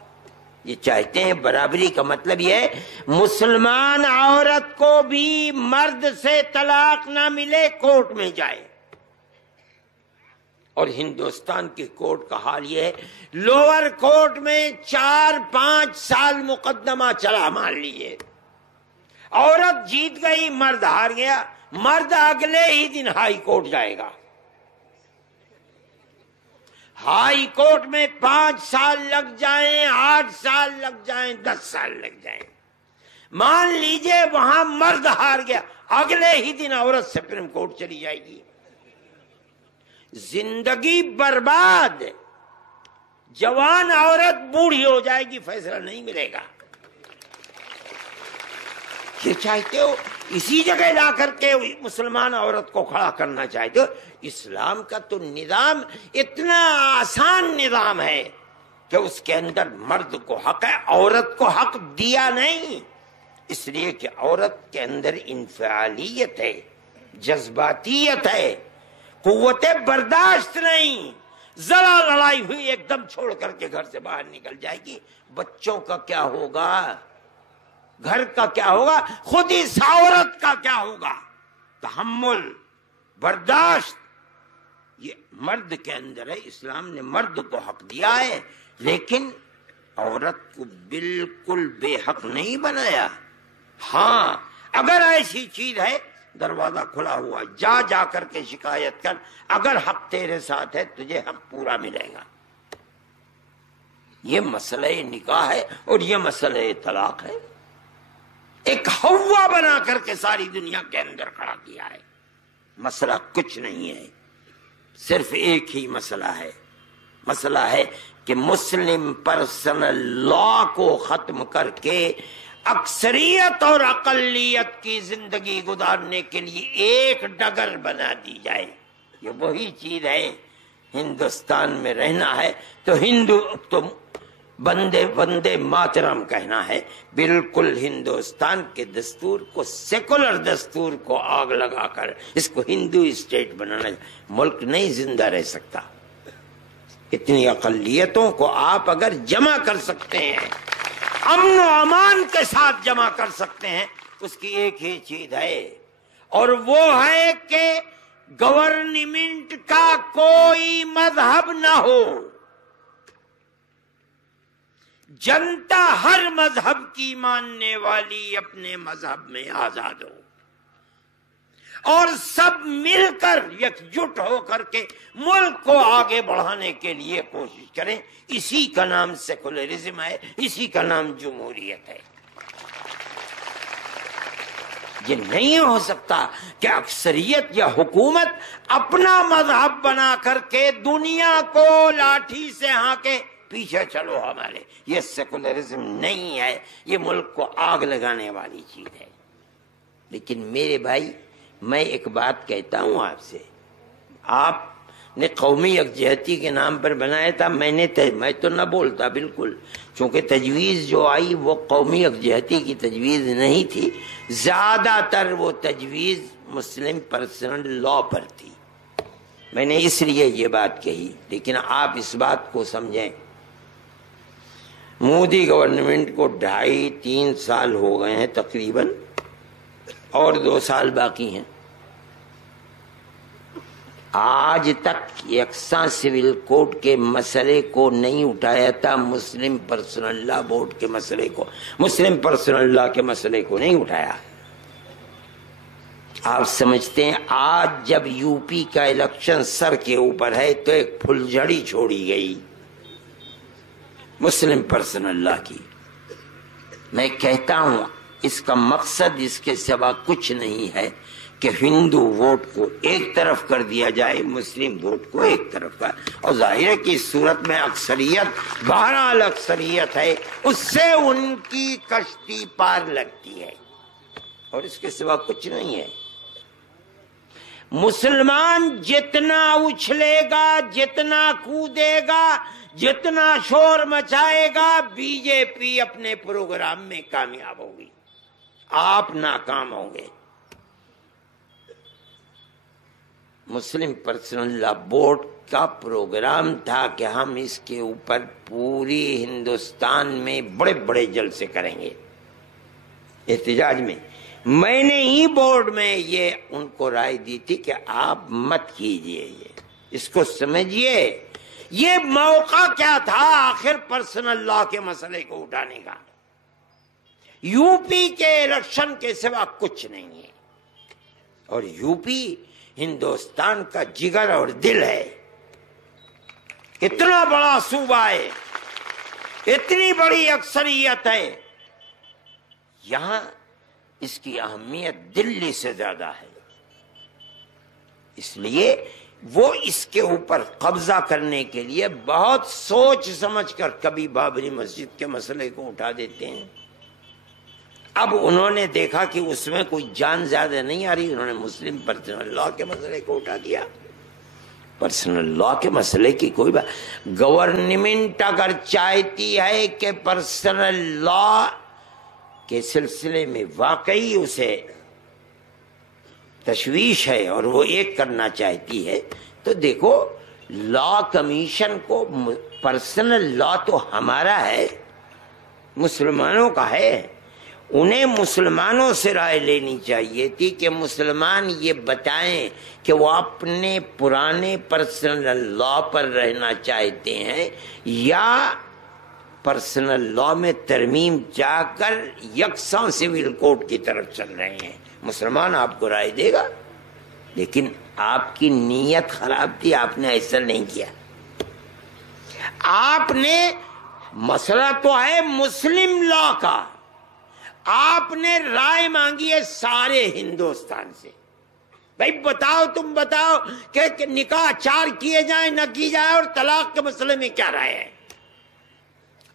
یہ چاہتے ہیں برابری کا مطلب یہ ہے مسلمان عورت کو بھی مرد سے طلاق نہ ملے، کورٹ میں جائے۔ اور ہندوستان کے کورٹ کا حال یہ ہے، لوور کورٹ میں 4-5 سال مقدمہ چلا، مان لیجیے عورت جیت گئی، مرد ہار گیا، مرد اگلے ہی دن ہائی کورٹ جائے گا۔ ہائی کورٹ میں 5 سال لگ جائیں، 8 سال لگ جائیں، 10 سال لگ جائیں، مان لیجئے وہاں مرد ہار گیا، اگلے ہی دن عورت سپریم کورٹ چلی جائے گی، زندگی برباد، جوان عورت بوڑھی ہو جائے گی، فیصلہ نہیں ملے گا۔ یہ چاہتے ہو اسی جگہ لا کر کے مسلمان عورت کو کھڑا کرنا چاہتے ہو؟ اسلام کا تو نظام اتنا آسان نظام ہے کہ اس کے اندر مرد کو حق ہے، عورت کو حق دیا نہیں، اس لیے کہ عورت کے اندر انفعالیت ہے، جذباتیت ہے، قوت برداشت نہیں، ذرا لڑائی ہوئی ایک دم چھوڑ کر کے گھر سے باہر نکل جائے گی۔ بچوں کا کیا ہوگا؟ گھر کا کیا ہوگا؟ خود اس عورت کا کیا ہوگا؟ تحمل، برداشت، یہ مرد کے اندر ہے۔ اسلام نے مرد کو حق دیا ہے، لیکن عورت کو بالکل بے حق نہیں بنایا۔ ہاں، اگر ایسی چیز ہے دروازہ کھلا ہوا، جا کر کے شکایت کر، اگر حق تیرے ساتھ ہے تجھے حق پورا ملے گا۔ یہ مسئلہ نکاح ہے اور یہ مسئلہ طلاق ہے، ایک ہوا بنا کر کے ساری دنیا کے اندر کھڑا کیا ہے۔ مسئلہ کچھ نہیں ہے، صرف ایک ہی مسئلہ ہے، مسئلہ ہے کہ مسلم پرسنل لا کو ختم کر کے اکثریت اور اقلیت کی زندگی گزارنے کے لیے ایک ڈگر بنا دی جائے۔ یہ وہی چیز ہے، ہندوستان میں رہنا ہے تو ہندو تو بندے بندے ماترم کہنا ہے، بالکل ہندوستان کے دستور کو، سیکولر دستور کو آگ لگا کر اس کو ہندو اسٹیٹ بنانا، ملک نہیں زندہ رہ سکتا۔ اتنی اقلیتوں کو آپ اگر جمع کر سکتے ہیں، امن و امان کے ساتھ جمع کر سکتے ہیں، اس کی ایک ہی چیز ہے، اور وہ ہے کہ گورنمنٹ کا کوئی مذہب نہ ہو، جنتا ہر مذہب کی ماننے والی اپنے مذہب میں آزاد ہو، اور سب مل کر یکجٹ ہو کر کے ملک کو آگے بڑھانے کے لیے کوشش کریں۔ اسی کا نام سیکولرزم ہے، اسی کا نام جمہوریت ہے۔ یہ نہیں ہو سکتا کہ اکثریت یا حکومت اپنا مذہب بنا کر کے دنیا کو لاٹھی سے ہانکے پیچھے چلو ہمارے۔ یہ سیکولرزم نہیں ہے، یہ ملک کو آگ لگانے والی چیز ہے۔ لیکن میرے بھائی، میں ایک بات کہتا ہوں آپ سے، آپ نے قومی یکجہتی کے نام پر بنایا تھا، میں تو نہ بولتا بالکل، چونکہ تجویز جو آئی وہ قومی یکجہتی کی تجویز نہیں تھی، زیادہ تر وہ تجویز مسلم پرسنل لا پر تھی، میں نے اس لیے یہ بات کہی۔ لیکن آپ اس بات کو سمجھیں، مودی گورنمنٹ کو 2.5-3 سال ہو گئے ہیں تقریباً، اور 2 سال باقی ہیں۔ آج تک یکساں سول کوڈ کے مسئلے کو نہیں اٹھایا تھا، مسلم پرسنل لا بورڈ کے مسئلے کو، مسلم پرسنل لا کے مسئلے کو نہیں اٹھایا۔ آپ سمجھتے ہیں آج جب یو پی کا الیکشن سر کے اوپر ہے تو ایک پھلجھڑی چھوڑی گئی مسلم پرسنل لا کی۔ میں کہتا ہوں اس کا مقصد اس کے سوا کچھ نہیں ہے کہ ہندو ووٹ کو ایک طرف کر دیا جائے، مسلم ووٹ کو ایک طرف کر، اور ظاہر ہے کہ اس صورت میں اکثریت، بہرحال اکثریت ہے، اس سے ان کی کشتی پار لگتی ہے، اور اس کے سوا کچھ نہیں ہے۔ مسلمان جتنا اچھلے گا، جتنا کودے گا، جتنا شور مچائے گا، بی جے پی اپنے پروگرام میں کامیاب ہوگی، آپ ناکام ہوں گے۔ مسلم پرسنل لا بورڈ کا پروگرام تھا کہ ہم اس کے اوپر پوری ہندوستان میں بڑے بڑے جلسے کریں گے احتجاج میں۔ میں نے ہی بورڈ میں یہ ان کو رائے دی تھی کہ آپ مت کیجئے، یہ اس کو سمجھیے، یہ موقع کیا تھا آخر پرسنل لا کے مسئلے کو اٹھانے کا، یو پی کے الیکشن کے سوا کچھ نہیں ہے، اور یو پی ہندوستان کا جگر اور دل ہے۔ اتنا بڑا صوبہ ہے، اتنی بڑی اکثریت ہے، یہاں اس کی اہمیت دلی سے زیادہ ہے، اس لیے وہ اس کے اوپر قبضہ کرنے کے لیے بہت سوچ سمجھ کر کبھی بابری مسجد کے مسئلے کو اٹھا دیتے ہیں۔ اب انہوں نے دیکھا کہ اس میں کوئی جان زیادہ نہیں آ رہی، انہوں نے مسلم پرسنل لاء کے مسئلے کو اٹھا دیا۔ پرسنل لاء کے مسئلے کی کوئی بات، گورنمنٹ اگر چاہتی ہے کہ پرسنل لاء کے سلسلے میں واقعی اسے تشویش ہے اور وہ ایک کرنا چاہتی ہے تو دیکھو لا کمیشن کو، پرسنل لا تو ہمارا ہے، مسلمانوں کا ہے، انہیں مسلمانوں سے رائے لینی چاہیے تھی کہ مسلمان یہ بتائیں کہ وہ اپنے پرانے پرسنل لا پر رہنا چاہتے ہیں یا پرسنل لا میں ترمیم چاہ کر یکساں سول کوڈ کی طرف چل رہے ہیں۔ مسلمان آپ کو رائے دے گا، لیکن آپ کی نیت خراب تھی، آپ نے ایسا نہیں کیا۔ آپ نے، مسئلہ تو ہے مسلم لا کا، آپ نے رائے مانگی ہے سارے ہندوستان سے، بھائی بتاؤ، تم بتاؤ کہ نکاح 4 کیے جائیں نہ کی جائے اور طلاق کے مسئلے میں کیا رائے ہے۔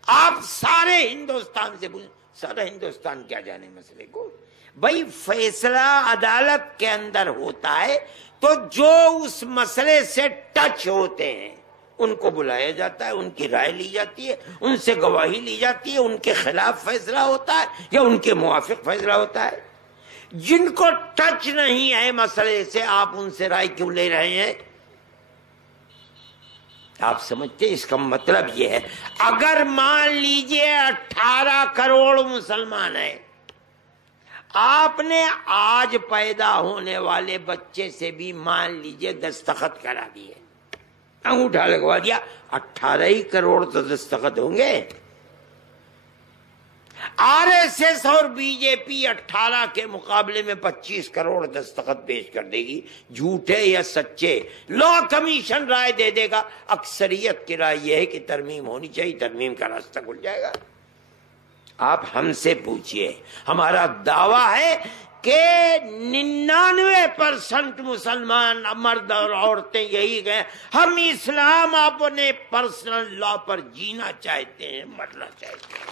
آپ سارے ہندوستان سے پوچھیں، سارا ہندوستان کیا جانے مسئلے کو۔ بھائی فیصلہ عدالت کے اندر ہوتا ہے تو جو اس مسئلے سے ٹچ ہوتے ہیں ان کو بلایا جاتا ہے، ان کی رائے لی جاتی ہے، ان سے گواہی لی جاتی ہے، ان کے خلاف فیصلہ ہوتا ہے یا ان کے موافق فیصلہ ہوتا ہے۔ جن کو ٹچ نہیں ہے مسئلے سے آپ ان سے رائے کیوں لے رہے ہیں؟ آپ سمجھتے اس کا مطلب یہ ہے، اگر مان لیجئے 18 کروڑ مسلمان ہیں، آپ نے آج پیدا ہونے والے بچے سے بھی مان لیجئے دستخط کرا دیے، انگوٹھا لگوا دیا، 18 ہی کروڑ تو دستخط ہوں گے۔ آر ایس ایس اور بی جے پی 18 کے مقابلے میں 25 کروڑ دستخط پیش کر دے گی، جھوٹے یا سچے لا کمیشن رائے دے دے گا، اکثریت کی رائے یہ ہے کہ ترمیم ہونی چاہیے، ترمیم کا راستہ کھل جائے گا۔ آپ ہم سے پوچھئے، ہمارا دعویٰ ہے کہ 99% مسلمان مرد اور عورتیں یہی گئے، ہم اسلام اپنے پرسنل لا پر جینا چاہتے ہیں، مرنا چاہتے ہیں۔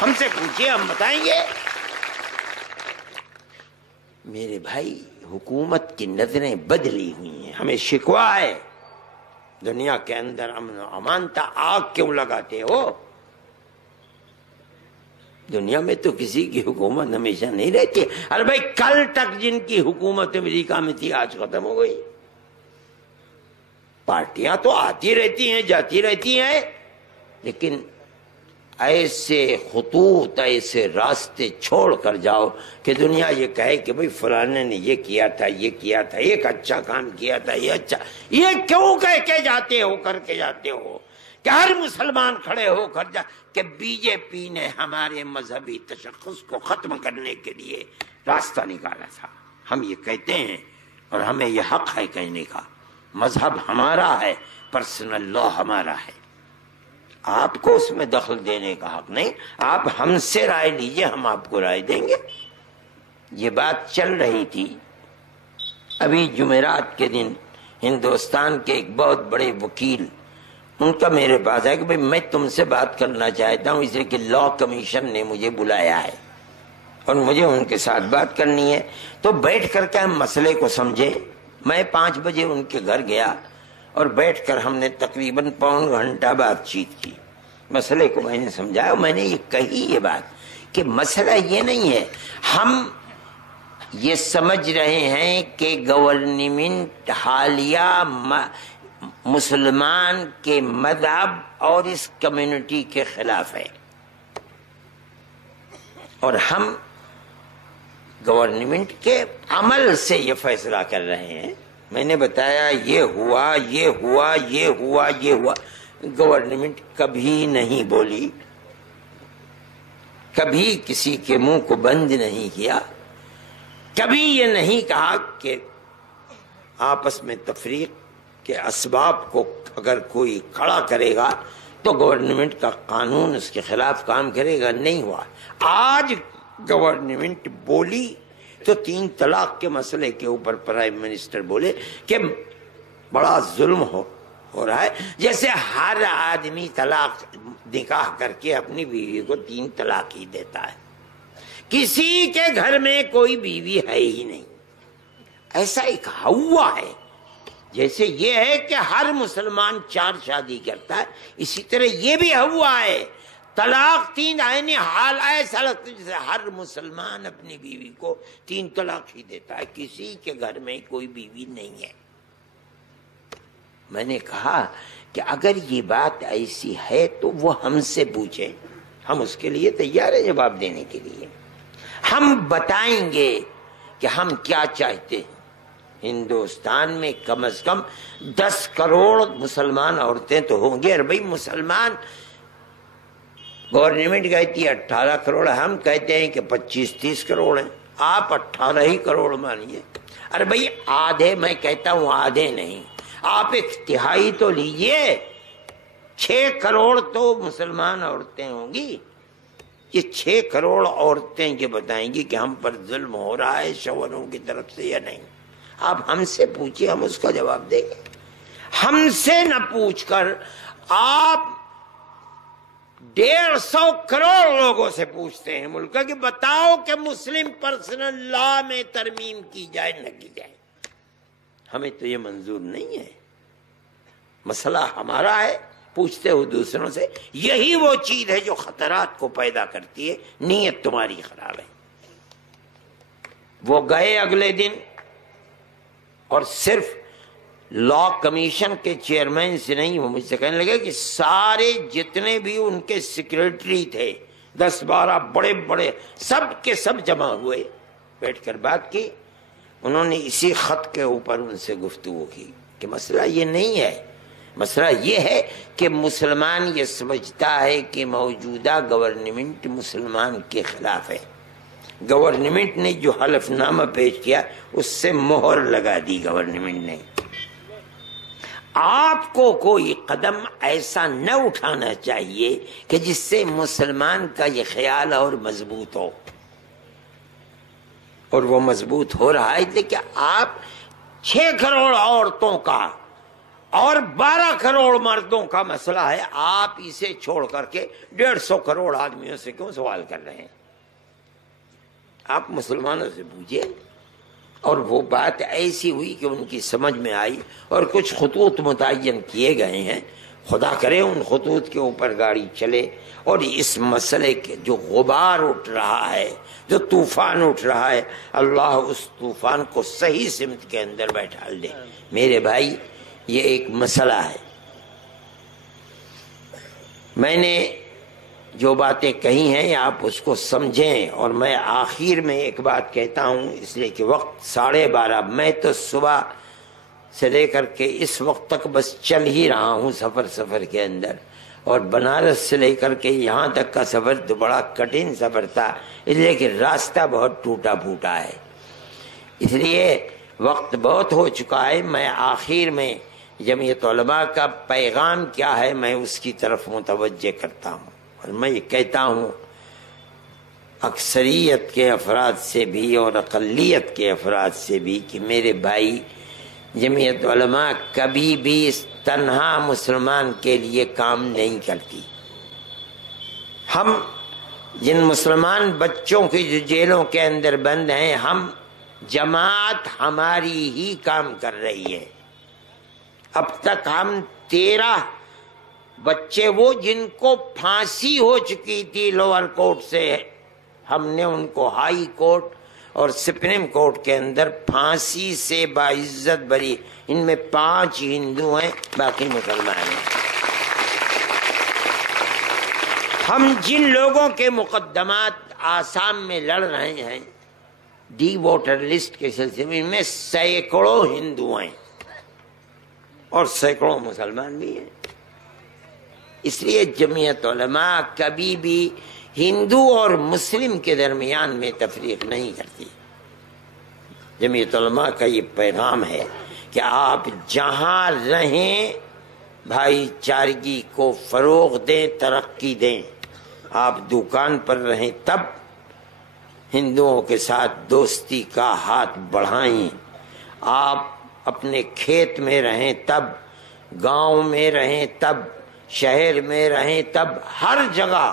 ہم سے پوچھئے، ہم بتائیں گے۔ میرے بھائی، حکومت کی نظریں بدلی ہوئی ہیں، ہمیں شکوہ ہے دنیا کے اندر امن و امان تھا، آگ کیوں لگاتے ہو؟ دنیا میں تو کسی کی حکومت ہمیشہ نہیں رہتی۔ ارے بھائی کل تک جن کی حکومت امریکہ میں تھی آج ختم ہو گئی۔ پارٹیاں تو آتی رہتی ہیں جاتی رہتی ہیں، لیکن ایسے خطوط، ایسے راستے چھوڑ کر جاؤ کہ دنیا یہ کہے کہ بھئی فلانے نے یہ کیا تھا، یہ کیا تھا، ایک اچھا کام کیا تھا، یہ اچھا، یہ کیوں کہہ کے جاتے ہو، کر کے جاتے ہو کہ ہر مسلمان کھڑے ہو کر جا کہ بی جے پی نے ہمارے مذہبی تشخص کو ختم کرنے کے لیے راستہ نکالا تھا۔ ہم یہ کہتے ہیں اور ہمیں یہ حق ہے کہنے کا، مذہب ہمارا ہے، پرسنل لا ہمارا ہے، آپ کو اس میں دخل دینے کا حق نہیں۔ آپ ہم سے رائے لیجئے، ہم آپ کو رائے دیں گے۔ یہ بات چل رہی تھی ابھی جمعرات کے دن، ہندوستان کے ایک بہت بڑے وکیل، ان کا میرے پاس ہے کہ بھئی میں تم سے بات کرنا چاہتا ہوں، اس لیے کہ لا کمیشن نے مجھے بلایا ہے اور مجھے ان کے ساتھ بات کرنی ہے، تو بیٹھ کر کے ہم مسئلے کو سمجھے۔ میں 5 بجے ان کے گھر گیا اور بیٹھ کر ہم نے تقریباً پون گھنٹہ بات چیت کی، مسئلے کو میں نے سمجھایا۔ میں نے یہ کہی یہ بات کہ مسئلہ یہ نہیں ہے، ہم یہ سمجھ رہے ہیں کہ گورنمنٹ حالیہ مسلمان کے مذہب اور اس کمیونٹی کے خلاف ہے، اور ہم گورنمنٹ کے عمل سے یہ فیصلہ کر رہے ہیں۔ میں نے بتایا یہ ہوا، یہ ہوا، یہ ہوا، یہ ہوا۔ گورنمنٹ کبھی نہیں بولی، کبھی کسی کے منہ کو بند نہیں کیا، کبھی یہ نہیں کہا کہ آپس میں تفریق کہ اسباب کو اگر کوئی کھڑا کرے گا تو گورنمنٹ کا قانون اس کے خلاف کام کرے گا. نہیں ہوا. آج گورنمنٹ بولی تو 3 طلاق کے مسئلے کے اوپر پرائم منسٹر بولے کہ بڑا ظلم ہو رہا ہے. جیسے ہر آدمی طلاق نکاح کر کے اپنی بیوی کو 3 طلاق ہی دیتا ہے. کسی کے گھر میں کوئی بیوی ہے ہی نہیں. ایسا ایک ہوا ہے. جیسے یہ ہے کہ ہر مسلمان 4 شادی کرتا ہے، اسی طرح یہ بھی ہوا ہے. طلاق 3 عین حال ایسا لگتا ہے جیسے ہر مسلمان اپنی بیوی کو 3 طلاق ہی دیتا ہے. کسی کے گھر میں کوئی بیوی نہیں ہے. میں نے کہا کہ اگر یہ بات ایسی ہے تو وہ ہم سے پوچھیں، ہم اس کے لیے تیار ہیں جواب دینے کے لیے. ہم بتائیں گے کہ ہم کیا چاہتے ہیں. ہندوستان میں کم از کم 10 کروڑ مسلمان عورتیں تو ہوں گے. اور بھائی مسلمان گورنمنٹ کہتی ہے 18 کروڑ، ہم کہتے ہیں کہ 25-30 کروڑ ہیں. آپ 18 ہی کروڑ مانیے. ارے بھائی آدھے، میں کہتا ہوں آدھے نہیں، آپ 1/3 تو لیجئے. 6 کروڑ تو مسلمان عورتیں ہوں گی. یہ 6 کروڑ عورتیں یہ بتائیں گی کہ ہم پر ظلم ہو رہا ہے شوہروں کی طرف سے یا نہیں. آپ ہم سے پوچھئے، ہم اس کا جواب دیں گے. ہم سے نہ پوچھ کر آپ 150 کروڑ لوگوں سے پوچھتے ہیں ملک کا کہ بتاؤ کہ مسلم پرسنل لا میں ترمیم کی جائے نہ کی جائے. ہمیں تو یہ منظور نہیں ہے. مسئلہ ہمارا ہے، پوچھتے ہو دوسروں سے. یہی وہ چیز ہے جو خطرات کو پیدا کرتی ہے. نیت تمہاری خراب ہے. وہ گئے اگلے دن اور صرف لا کمیشن کے چیئرمین سے نہیں، وہ مجھ سے کہنے لگے کہ سارے جتنے بھی ان کے سیکریٹری تھے 10-12 بڑے بڑے، سب کے سب جمع ہوئے، بیٹھ کر بات کی. انہوں نے اسی خط کے اوپر ان سے گفتگو کی کہ مسئلہ یہ نہیں ہے. مسئلہ یہ ہے کہ مسلمان یہ سمجھتا ہے کہ موجودہ گورنمنٹ مسلمان کے خلاف ہے. گورنمنٹ نے جو حلف نامہ پیش کیا اس سے مہر لگا دی گورنمنٹ نے. آپ کو کوئی قدم ایسا نہ اٹھانا چاہیے کہ جس سے مسلمان کا یہ خیال اور مضبوط ہو. اور وہ مضبوط ہو رہا ہے. لیکن آپ 6 کروڑ عورتوں کا اور 12 کروڑ مردوں کا مسئلہ ہے، آپ اسے چھوڑ کر کے 150 کروڑ آدمیوں سے کیوں سوال کر رہے ہیں؟ آپ مسلمانوں سے پوچھئے. اور وہ بات ایسی ہوئی کہ ان کی سمجھ میں آئی اور کچھ خطوط متعین کیے گئے ہیں. خدا کرے ان خطوط کے اوپر گاڑی چلے اور اس مسئلے کے جو غبار اٹھ رہا ہے، جو طوفان اٹھ رہا ہے، اللہ اس طوفان کو صحیح سمت کے اندر بیٹھال دے. میرے بھائی یہ ایک مسئلہ ہے. میں نے جو باتیں کہی ہیں آپ اس کو سمجھیں. اور میں آخر میں ایک بات کہتا ہوں اس لیے کہ وقت 12:30، میں تو صبح سے لے کر کے اس وقت تک بس چل ہی رہا ہوں سفر کے اندر. اور بنارس سے لے کر کے یہاں تک کا سفر تو بڑا کٹھن سفر تھا، اس لیے کہ راستہ بہت ٹوٹا پھوٹا ہے. اس لیے وقت بہت ہو چکا ہے. میں آخر میں جمعیت علماء کا پیغام کیا ہے میں اس کی طرف متوجہ کرتا ہوں. اور میں یہ کہتا ہوں اکثریت کے افراد سے بھی اور اقلیت کے افراد سے بھی کہ میرے بھائی، جمعیت علماء کبھی بھی تنہا مسلمان کے لیے کام نہیں کرتی. ہم جن مسلمان بچوں کی جو جیلوں کے اندر بند ہیں، ہم جماعت ہماری ہی کام کر رہی ہے. اب تک ہم 13 بچے وہ جن کو پھانسی ہو چکی تھی لوور کورٹ سے، ہم نے ان کو ہائی کورٹ اور سپریم کورٹ کے اندر پھانسی سے باعزت بری. ان میں 5 ہندو ہیں، باقی مسلمان ہیں. ہم جن لوگوں کے مقدمات آسام میں لڑ رہے ہیں ڈی ووٹر لسٹ کے سلسلے میں، ان میں سینکڑوں ہندو ہیں اور سینکڑوں مسلمان بھی ہیں. اس لیے جمعیت علماء کبھی بھی ہندو اور مسلم کے درمیان میں تفریق نہیں کرتی. جمعیت علماء کا یہ پیغام ہے کہ آپ جہاں رہیں بھائی چارگی کو فروغ دیں، ترقی دیں. آپ دکان پر رہیں تب ہندوؤں کے ساتھ دوستی کا ہاتھ بڑھائیں. آپ اپنے کھیت میں رہیں تب، گاؤں میں رہیں تب، شہر میں رہیں تب، ہر جگہ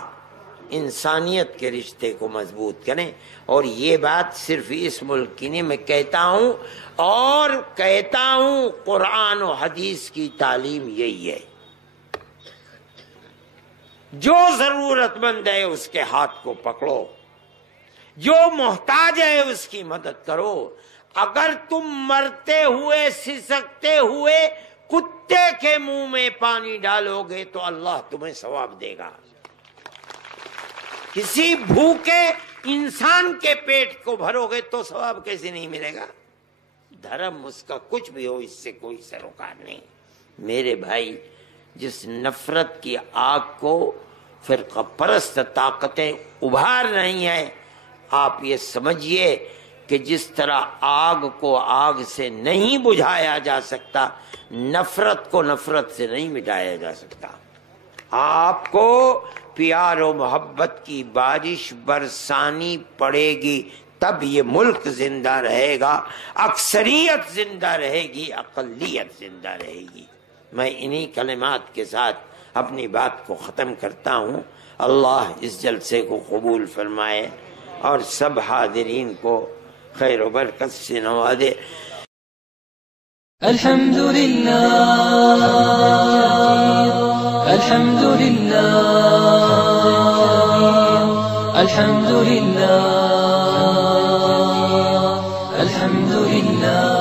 انسانیت کے رشتے کو مضبوط کریں. اور یہ بات صرف اس ملک کی نہیں، میں کہتا ہوں اور کہتا ہوں قرآن و حدیث کی تعلیم یہی ہے. جو ضرورت مند ہے اس کے ہاتھ کو پکڑو، جو محتاج ہے اس کی مدد کرو. اگر تم مرتے ہوئے سسکتے ہوئے کتے کے منہ میں پانی ڈالو گے تو اللہ تمہیں ثواب دے گا. کسی بھوکے انسان کے پیٹ کو بھرو گے تو ثواب کیسے نہیں ملے گا؟ دھرم اس کا کچھ بھی ہو، اس سے کوئی سروکار نہیں. میرے بھائی، جس نفرت کی آگ کو فرقہ پرست طاقتیں ابھار رہی ہیں، آپ یہ سمجھیے کہ جس طرح آگ کو آگ سے نہیں بجھایا جا سکتا، نفرت کو نفرت سے نہیں مٹایا جا سکتا. آپ کو پیار و محبت کی بارش برسانی پڑے گی، تب یہ ملک زندہ رہے گا، اکثریت زندہ رہے گی، اقلیت زندہ رہے گی. میں انہی کلمات کے ساتھ اپنی بات کو ختم کرتا ہوں. اللہ اس جلسے کو قبول فرمائے اور سب حاضرین کو خیر و برکت سے نوازے. الحمد للہ، الحمد للہ، الحمد للہ، الحمد للہ.